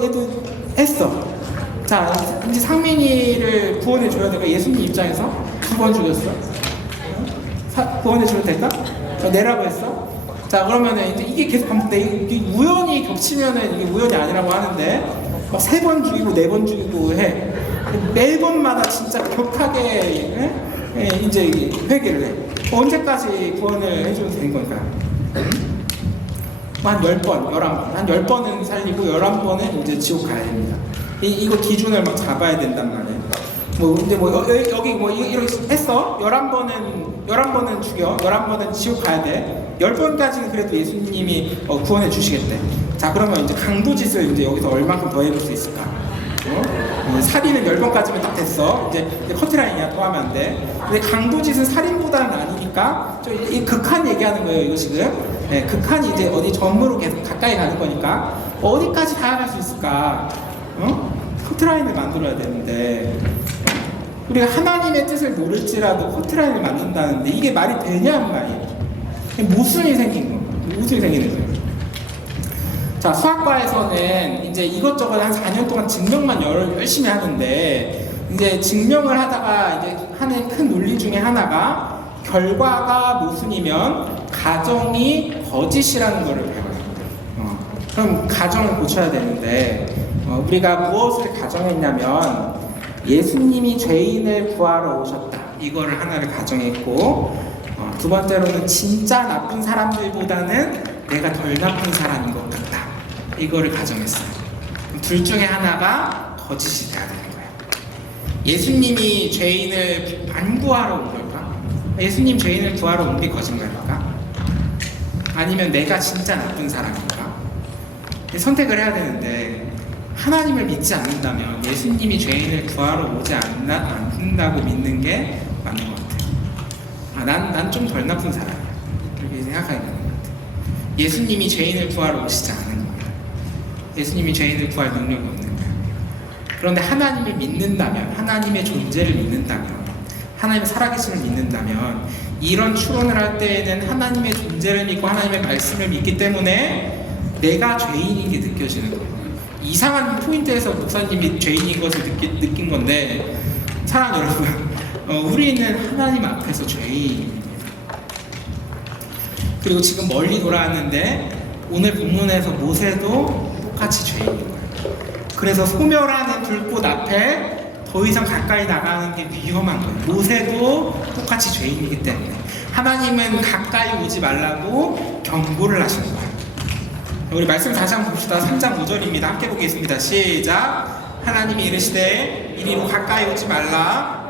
얘도 했어. 자 이제 상민이를 구원해줘야 될까? 예수님 입장에서 두 번 죽였어. 구원해줘도 될까? 내라고 했어. 자 그러면은 이제 이게 계속 반복돼. 이게 우연히 겹치면은 이게 우연이 아니라고 하는데 막 3번 죽이고 4번 죽이고 해. 매번마다 진짜 격하게 이제 회개를 해. 언제까지 구원을 해줘도 되는 걸까요? 한 10번, 11번. 한 10번은 살리고 11번은 이제 지옥 가야 됩니다. 이거 기준을 막 잡아야 된단 말이에요. 이제 여기 이렇게 했어? 11번은 죽여. 11번은 지옥 가야 돼. 10번까지는 그래도 예수님이 구원해 주시겠대. 자, 그러면 이제 강도짓을 이제 여기서 얼만큼 더 해볼 수 있을까? 살인은 10번까지면 딱 됐어. 이제 커트라인이야. 더 하면 안 돼. 근데 강도짓은 살인보다는 아니니까, 이 극한 얘기하는 거예요, 이거 지금. 네, 극한이 이제 어디 전무로 계속 가까이 가는 거니까, 어디까지 다가갈 수 있을까? 커트라인을 만들어야 되는데, 우리가 하나님의 뜻을 모를지라도 커트라인을 만든다는데, 이게 말이 되냐는 말이에요. 모순이 생긴 거. 모순이 생기는 거예요. 자, 수학과에서는 이제 이것저것 한 4년 동안 증명만 열심히 하는데, 이제 증명을 하다가 이제 하는 큰 논리 중에 하나가 결과가 모순이면 가정이 거짓이라는 것을 배워요. 그럼 가정을 고쳐야 되는데, 우리가 무엇을 가정했냐면 예수님이 죄인을 구하러 오셨다, 이거를 하나를 가정했고, 두 번째로는 진짜 나쁜 사람들보다는 내가 덜 나쁜 사람인 것 같다, 이거를 가정했어요. 둘 중에 하나가 거짓이 돼야 되는 거예요. 예수님이 죄인을 안 구하러 온 걸까? 예수님 죄인을 구하러 온 게 거짓말일까? 아니면 내가 진짜 나쁜 사람인가? 선택을 해야 되는데, 하나님을 믿지 않는다면 예수님이 죄인을 구하러 오지 않는다고 믿는 게 맞는 것 같아요. 난 좀 덜 나쁜 사람이야, 이렇게 생각하는 것 같아요. 예수님이 죄인을 구하러 오시지 않은 거예요. 예수님이 죄인을 구할 능력이 없는 거예요. 그런데 하나님을 믿는다면, 하나님의 존재를 믿는다면, 하나님의 살아계심을 믿는다면, 이런 추론을 할 때에는 하나님의 존재를 믿고 하나님의 말씀을 믿기 때문에 내가 죄인인 게 느껴지는 거예요. 이상한 포인트에서 목사님이 죄인인 것을 느낀 건데, 사랑 여러분, 우리는 하나님 앞에서 죄인입니다. 그리고 지금 멀리 돌아왔는데 오늘 본문에서 모세도 똑같이 죄인인 거예요. 그래서 소멸하는 불꽃 앞에 더 이상 가까이 나가는 게 위험한 거예요. 모세도 똑같이 죄인이기 때문에 하나님은 가까이 오지 말라고 경고를 하시는 거예요. 우리 말씀 다시 한번 봅시다. 3장 5절입니다. 함께 보겠습니다. 시작. 하나님이 이르시되 이리로 가까이 오지 말라.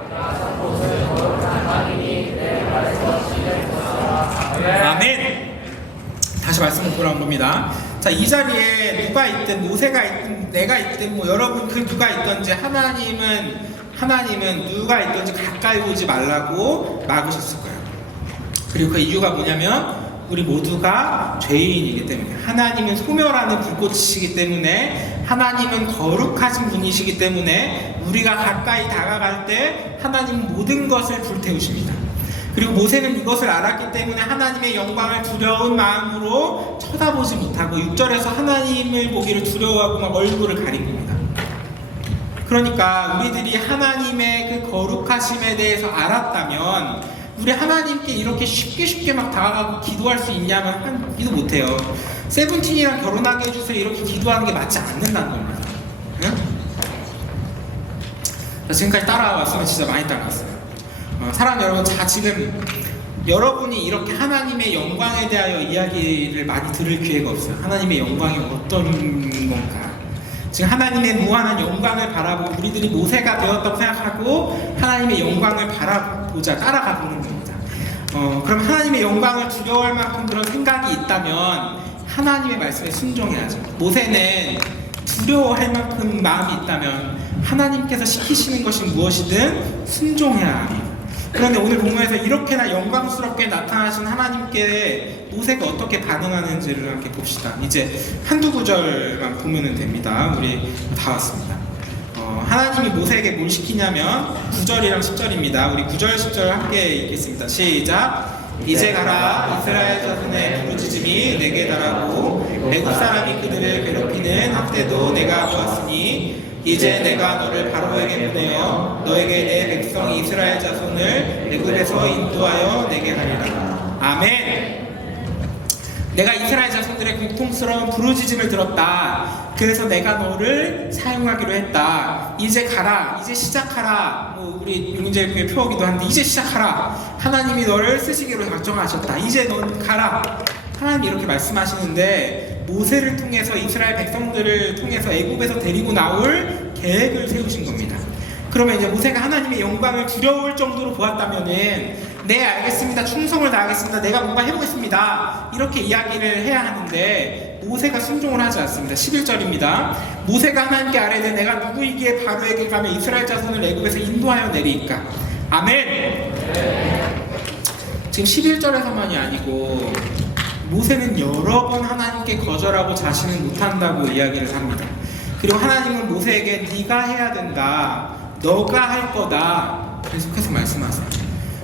아멘. 다시 말씀을 돌아온 겁니다. 자, 이 자리에 누가 있든 모세가 있든 내가 있든 뭐 여러분 그 누가 있든지 하나님은 누가 있든지 가까이 오지 말라고 막으셨을 거예요. 그리고 그 이유가 뭐냐면 우리 모두가 죄인이기 때문에, 하나님은 소멸하는 불꽃이시기 때문에, 하나님은 거룩하신 분이시기 때문에 우리가 가까이 다가갈 때 하나님은 모든 것을 불태우십니다. 그리고 모세는 이것을 알았기 때문에 하나님의 영광을 두려운 마음으로 쳐다보지 못하고 6절에서 하나님을 보기를 두려워하고 막 얼굴을 가린 겁니다. 그러니까 우리들이 하나님의 그 거룩하심에 대해서 알았다면 우리 하나님께 이렇게 쉽게 막 다가가고 기도할 수 있냐면 기도 못해요. 세븐틴이랑 결혼하게 해주세요 이렇게 기도하는 게 맞지 않는다는 겁니다. 응? 지금까지 따라왔으면 진짜 많이 따라왔어요. 사랑하는 여러분, 자, 지금 여러분이 이렇게 하나님의 영광에 대하여 이야기를 많이 들을 기회가 없어요. 하나님의 영광이 어떤 건가? 지금 하나님의 무한한 영광을 바라보고 우리들이 모세가 되었다고 생각하고 하나님의 영광을 바라보자, 따라가 보는 겁니다. 그럼 하나님의 영광을 두려워할 만큼 그런 생각이 있다면 하나님의 말씀에 순종해야죠. 모세는 두려워할 만큼 마음이 있다면 하나님께서 시키시는 것이 무엇이든 순종해야 합니다. 그런데 오늘 본문에서 이렇게나 영광스럽게 나타나신 하나님께 모세가 어떻게 반응하는지를 함께 봅시다. 이제 한두 구절만 보면 됩니다. 우리 다 왔습니다. 하나님이 모세에게 뭘 시키냐면 9절이랑 10절입니다. 우리 9절 10절 함께 읽겠습니다. 시작. 이제 가라. 이스라엘 자손의 부르짖음이 내게 달하고 애굽 사람이 그들을 괴롭히는 학대도 내가 보았으니 이제 내가 너를 바로에게 보내어 너에게 내 백성 이스라엘 자손을 애굽에서 인도하여 내게 하리라. 아멘. 내가 이스라엘 자손들의 고통스러운 부르짖음을 들었다. 그래서 내가 너를 사용하기로 했다. 이제 가라. 이제 시작하라. 우리 용인제일교회 표어기도 한데 이제 시작하라. 하나님이 너를 쓰시기로 결정하셨다. 이제 넌 가라. 하나님이 이렇게 말씀하시는데 모세를 통해서 이스라엘 백성들을 통해서 애굽에서 데리고 나올 계획을 세우신 겁니다. 그러면 이제 모세가 하나님의 영광을 두려울 정도로 보았다면은 네, 알겠습니다. 충성을 다하겠습니다. 내가 뭔가 해보겠습니다. 이렇게 이야기를 해야 하는데 모세가 순종을 하지 않습니다. 11절입니다. 모세가 하나님께 아뢰되 내가 누구이기에 바로에게 가며 이스라엘 자손을 애굽에서 인도하여 내리이까. 아멘. 지금 11절에서만이 아니고 모세는 여러 번 하나님께 거절하고 자신은 못한다고 이야기를 합니다. 그리고 하나님은 모세에게 네가 해야 된다. 너가 할 거다. 계속해서 말씀하세요.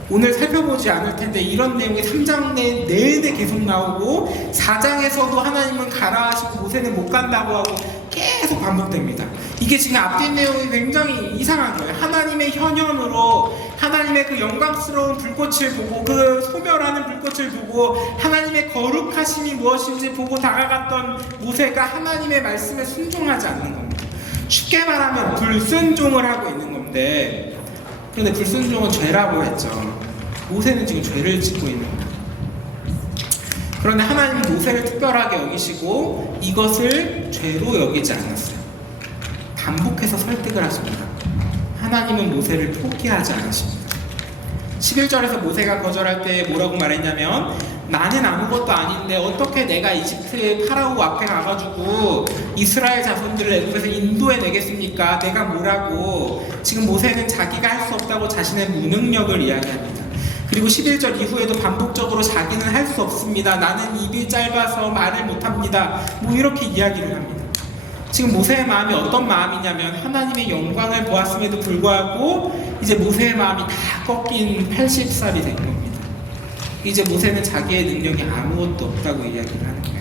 오늘 살펴보지 않을 텐데 이런 내용이 3장 내내 계속 나오고 4장에서도 하나님은 가라 하시고 모세는 못 간다고 하고 계속 반복됩니다. 이게 지금 앞뒤 내용이 굉장히 이상한 거예요. 하나님의 현현으로 하나님의 그 영광스러운 불꽃을 보고 그 소멸하는 불꽃을 보고 하나님의 거룩하심이 무엇인지 보고 다가갔던 모세가 하나님의 말씀에 순종하지 않는 겁니다. 쉽게 말하면 불순종을 하고 있는 건데, 그런데 불순종은 죄라고 했죠. 모세는 지금 죄를 짓고 있는 거예요. 그런데 하나님은 모세를 특별하게 여기시고 이것을 죄로 여기지 않았어요. 반복해서 설득을 하십니다. 하나님은 모세를 포기하지 않으십니다. 11절에서 모세가 거절할 때 뭐라고 말했냐면, 나는 아무것도 아닌데 어떻게 내가 이집트의 파라오 앞에 가가지고 이스라엘 자손들을 애굽에서 인도해내겠습니까? 내가 뭐라고. 지금 모세는 자기가 할 수 없다고 자신의 무능력을 이야기합니다. 그리고 11절 이후에도 반복적으로 자기는 할 수 없습니다. 나는 입이 짧아서 말을 못합니다. 뭐 이렇게 이야기를 합니다. 지금 모세의 마음이 어떤 마음이냐면, 하나님의 영광을 보았음에도 불구하고 이제 모세의 마음이 다 꺾인 80살이 된 겁니다. 이제 모세는 자기의 능력이 아무것도 없다고 이야기를 하는 거예요.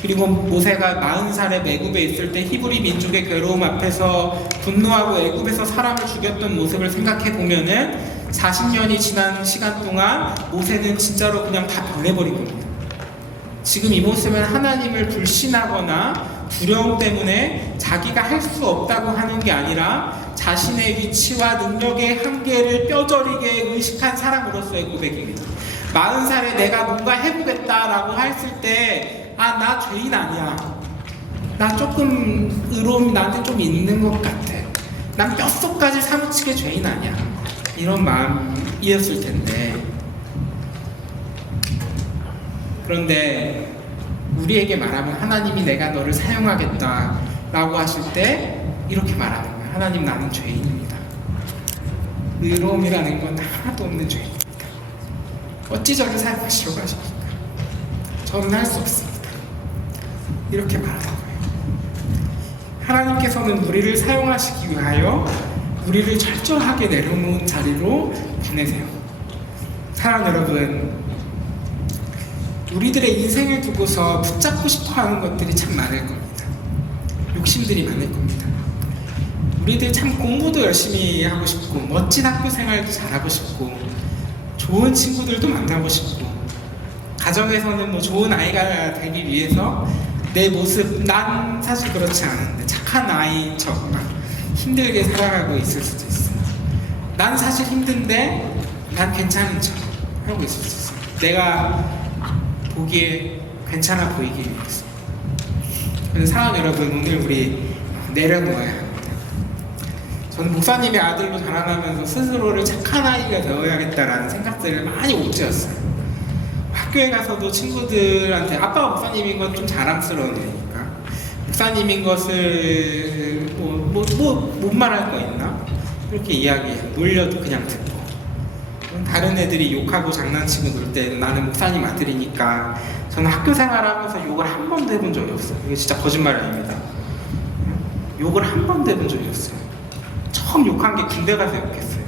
그리고 모세가 40살에 애굽에 있을 때 히브리 민족의 괴로움 앞에서 분노하고 애굽에서 사람을 죽였던 모습을 생각해 보면은 40년이 지난 시간 동안 모세는 진짜로 그냥 다 변해버린 겁니다. 지금 이 모습은 하나님을 불신하거나 두려움 때문에 자기가 할 수 없다고 하는 게 아니라 자신의 위치와 능력의 한계를 뼈저리게 의식한 사람으로서의 고백입니다. 40살에 내가 뭔가 해보겠다라고 했을 때, 아, 나 죄인 아니야. 나 조금 의로움이 나한테 좀 있는 것 같아. 난 뼛속까지 사무치게 죄인 아니야. 이런 마음이었을 텐데, 그런데 우리에게 말하면 하나님이 내가 너를 사용하겠다 라고 하실 때 이렇게 말하는 거예요. 하나님, 나는 죄인입니다. 의로움이라는 건 하나도 없는 죄인입니다. 어찌 저를 사용하시려고 하십니까? 저는 할 수 없습니다. 이렇게 말하는 거예요. 하나님께서는 우리를 사용하시기 위하여 우리를 철저하게 내려놓은 자리로 보내세요. 사랑하는 여러분, 우리들의 인생을 두고서 붙잡고 싶어하는 것들이 참 많을 겁니다. 욕심들이 많을 겁니다. 우리들 참 공부도 열심히 하고 싶고, 멋진 학교 생활도 잘하고 싶고, 좋은 친구들도 만나고 싶고, 가정에서는 뭐 좋은 아이가 되기 위해서 내 모습, 난 사실 그렇지 않은데 착한 아이인 척 막 힘들게 살아가고 있을 수도 있어. 난 사실 힘든데 난 괜찮은 척 하고 있을 수 있어. 내가 보기에 괜찮아 보이기 위해서. 그래서 사랑하는 여러분, 오늘 우리 내려놓아야 합니다. 저는 목사님의 아들로 자라나면서 스스로를 착한 아이가 되어야겠다라는 생각들을 많이 옥죄었어요. 학교에 가서도 친구들한테 아빠가 목사님인 건 좀 자랑스러운 일이니까, 목사님인 것을 못 말할 거 있나? 이렇게 이야기해요. 놀려도 그냥 듣고. 다른 애들이 욕하고 장난치고 놀 때 나는 목사님 아들이니까, 저는 학교 생활하면서 욕을 한 번도 해본 적이 없어요. 이게 진짜 거짓말 아닙니다. 욕을 한 번도 해본 적이 없어요. 처음 욕한 게 군대 가서 욕했어요.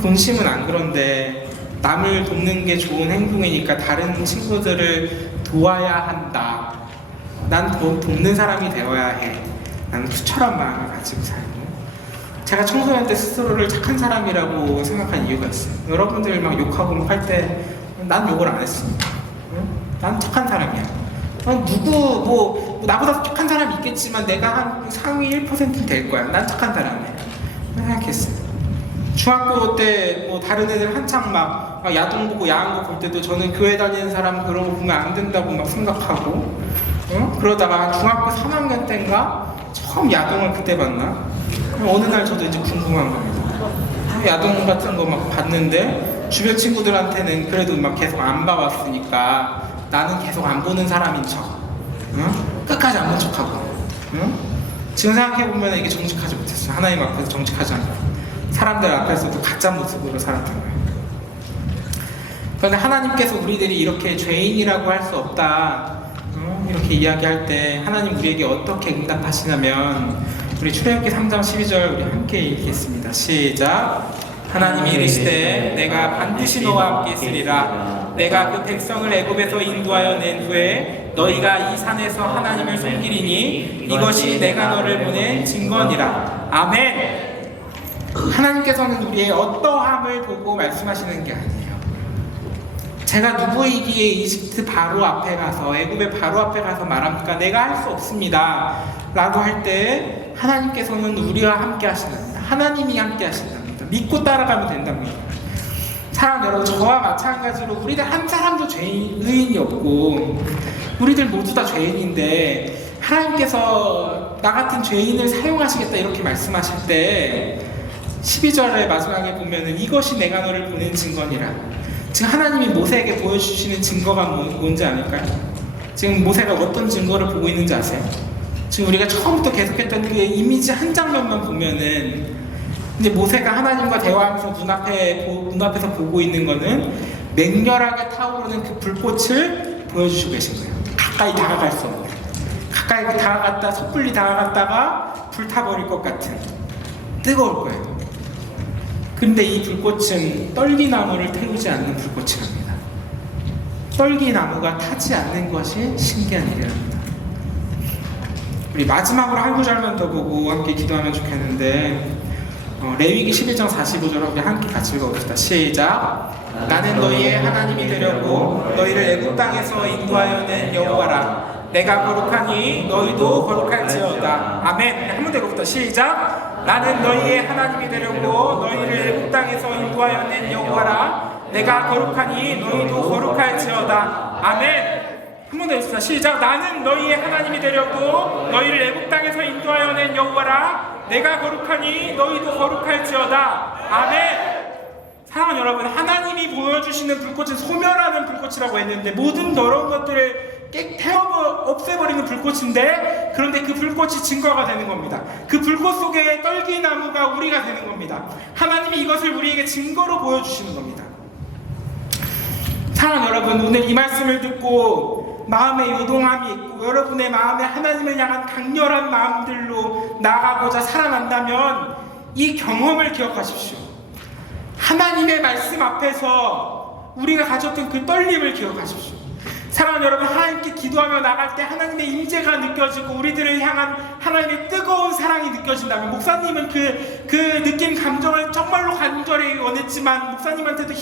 본심은 안 그런데 남을 돕는 게 좋은 행동이니까 다른 친구들을 도와야 한다. 난 돕는 사람이 되어야 해. 나는 투철한 마음을 가지고 살고, 제가 청소년 때 스스로를 착한 사람이라고 생각한 이유가 있어요. 여러분들 막 욕하고 막 할 때 난 욕을 안 했습니다. 난 착한 사람이야. 누구 나보다 착한 사람이 있겠지만 내가 한 상위 1% 될 거야. 난 착한 사람이야. 생각했어요. 중학교 때 뭐 다른 애들 한창 막 야동 보고 야한 거 볼 때도 저는 교회 다니는 사람 그런 거 보면 안 된다고 막 생각하고, 그러다가 중학교 3학년 때인가 처음 야동을 그때 봤나? 어느 날 저도 이제 궁금한 겁니다. 야동 같은 거 막 봤는데 주변 친구들한테는 그래도 막 계속 안 봐왔으니까 나는 계속 안 보는 사람인 척, 끝까지 안 본 척하고, 지금 생각해보면 이게 정직하지 못했어요. 하나님 앞에서 정직하지 않고 사람들 앞에서도 가짜 모습으로 살았던 거예요. 그런데 하나님께서 우리들이 이렇게 죄인이라고 할 수 없다, 이렇게 이야기할 때 하나님 우리에게 어떻게 응답하시냐면, 우리 출애굽기 3장 12절 우리 함께 읽겠습니다. 시작. 하나님이 이르시되 내가 반드시 너와 함께 있으리라. 내가 그 백성을 애굽에서 인도하여 낸 후에 너희가 이 산에서 하나님을 섬기리니 이것이 내가 너를 보낸 증거니라. 아멘. 하나님께서는 우리의 어떠함을 보고 말씀하시는 게 아니에요. 제가 누구이기에 이집트 바로 앞에 가서 애굽의 바로 앞에 가서 말합니까? 내가 할 수 없습니다 라고 할 때 하나님께서는 우리와 함께 하신답니다. 하나님이 함께 하신답니다. 믿고 따라가면 된답니다. 사랑 여러분, 저와 마찬가지로 우리들 한 사람도 의인이 없고 우리들 모두 다 죄인인데 하나님께서 나 같은 죄인을 사용하시겠다 이렇게 말씀하실 때 12절의 마지막에 보면은 이것이 내가 너를 보낸 증거니라. 지금 하나님이 모세에게 보여주시는 증거가 뭔지 아닐까요? 지금 모세가 어떤 증거를 보고 있는지 아세요? 지금 우리가 처음부터 계속했던 그 이미지 한 장면만 보면은 이제 모세가 하나님과 대화하면서 눈앞에서 보고 있는 거는 맹렬하게 타오르는 그 불꽃을 보여주시고 계신 거예요. 가까이 다가갈 수 없는, 가까이 다가갔다 섣불리 다가갔다가 불타버릴 것 같은 뜨거울 거예요. 근데 이 불꽃은 떨기나무를 태우지 않는 불꽃이랍니다. 떨기나무가 타지 않는 것이 신기한 일이랍니다. 우리 마지막으로 한 구절만 더 보고 함께 기도하면 좋겠는데 레위기 11장 45절 함께 같이 읽어봅시다. 시작. 나는 너희의 하나님이 되려고 너희를 애굽 땅에서 인도하여 낸 여호와라. 내가 거룩하니 너희도 거룩할지어다. 아멘. 한 번 더 읽어봅시다. 시작. 나는 너희의 하나님이 되려고 너희를 애굽 땅에서 인도하여 낸 여호와라. 내가 거룩하니 너희도 거룩할지어다. 아멘. 한 번 더 읽읍시다. 시작. 나는 너희의 하나님이 되려고 너희를 애굽 땅에서 인도하여 낸 여호와라. 내가 거룩하니 너희도 거룩할지어다. 아멘. 사랑하는 여러분, 하나님이 보여주시는 불꽃은 소멸하는 불꽃이라고 했는데 모든 더러운 것들을 없애버리는 불꽃인데, 그런데 그 불꽃이 증거가 되는 겁니다. 그 불꽃 속에 떨기나무가 우리가 되는 겁니다. 하나님이 이것을 우리에게 증거로 보여주시는 겁니다. 사랑하는 여러분, 오늘 이 말씀을 듣고 마음에 요동함이 있고 여러분의 마음에 하나님을 향한 강렬한 마음들로 나아가고자 살아난다면 이 경험을 기억하십시오. 하나님의 말씀 앞에서 우리가 가졌던 그 떨림을 기억하십시오. 사랑하는 여러분, 하나님께 기도하며 나갈 때 하나님의 임재가 느껴지고 우리들을 향한 하나님의 뜨거운 사랑이 느껴진다면, 목사님은 그 느낌, 감정을 정말로 간절히 원했지만 목사님한테도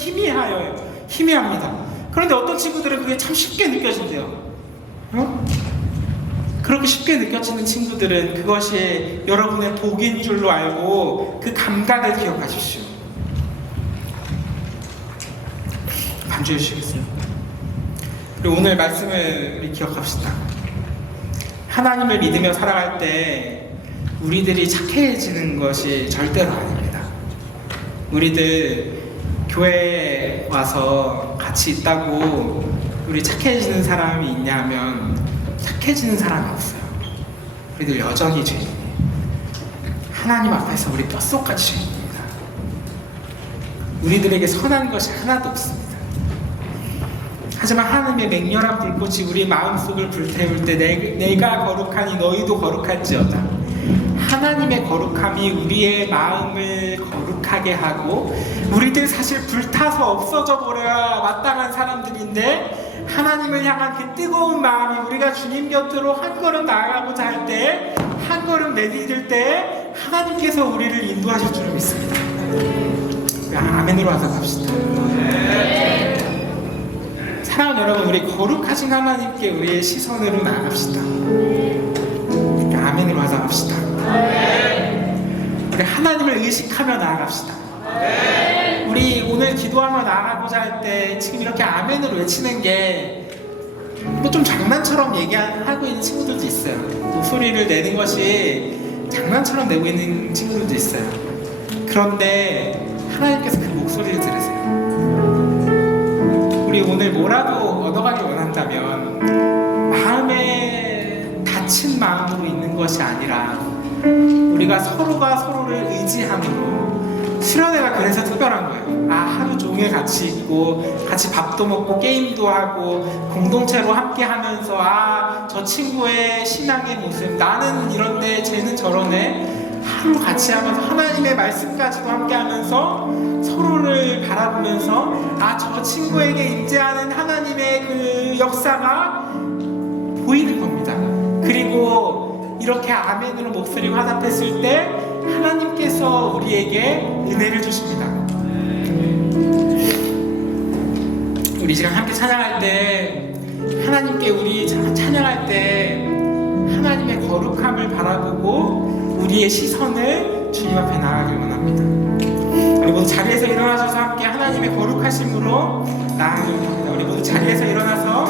희미합니다. 그런데 어떤 친구들은 그게 참 쉽게 느껴진대요. 그렇게 쉽게 느껴지는 친구들은 그것이 여러분의 복인 줄로 알고 그 감각을 기억하십시오. 반주해 주시겠어요? 그리고 오늘 말씀을 우리 기억합시다. 하나님을 믿으며 살아갈 때 우리들이 착해지는 것이 절대로 아닙니다. 우리들 교회에 와서 같이 있다고 우리 착해지는 사람이 있냐면 착해지는 사람이 없어요. 우리들 여전히 죄인이에요. 하나님 앞에서 우리 뼛속까지 죄인입니다. 우리들에게 선한 것이 하나도 없습니다. 하지만 하나님의 맹렬한 불꽃이 우리 마음속을 불태울 때 내가 거룩하니 너희도 거룩할지어다. 하나님의 거룩함이 우리의 마음을 거룩하게 하고, 우리들 사실 불타서 없어져 버려야 마땅한 사람들인데 하나님을 향한 그 뜨거운 마음이 우리가 주님 곁으로 한 걸음 나아가고자 할 때, 한 걸음 내디딜 때 하나님께서 우리를 인도하실 줄 믿습니다. 아멘으로 하자 갑시다. 사랑하는 여러분, 우리 거룩하신 하나님께 우리의 시선으로 나아갑시다. 아멘으로 하자 합시다. 우리 하나님을 의식하며 나아갑시다. 우리 오늘 기도하며 나아가고자 할 때 지금 이렇게 아멘으로 외치는 게 뭐 좀 장난처럼 얘기하고 있는 친구들도 있어요. 목소리를 내는 것이 장난처럼 내고 있는 친구들도 있어요. 그런데 하나님께서 그 목소리를 들으세요. 우리 오늘 뭐라도 얻어가길 원한다면 마음에 다친 마음으로 있는 것이 아니라 우리가 서로가 서로를 의지함으로, 수련회가 그래서 특별한 거예요. 하루 종일 같이 있고 같이 밥도 먹고 게임도 하고 공동체로 함께 하면서 저 친구의 신앙의 모습, 나는 이런데 쟤는 저러네, 하루 같이 하면서 하나님의 말씀까지도 함께 하면서 서로를 바라보면서 저 친구에게 임재하는 하나님의 그 역사가 보이는 겁니다. 그리고 이렇게 아멘으로 목소리를 화답했을 때 하나님께서 우리에게 은혜를 주십니다. 우리 시간 함께 찬양할 때 하나님께 우리 찬양할 때 하나님의 거룩함을 바라보고 우리의 시선을 주님 앞에 나아가길 원합니다. 우리 모두 자리에서 일어나셔서 함께 하나님의 거룩하심으로 나아가길 원합니다. 우리 모두 자리에서 일어나서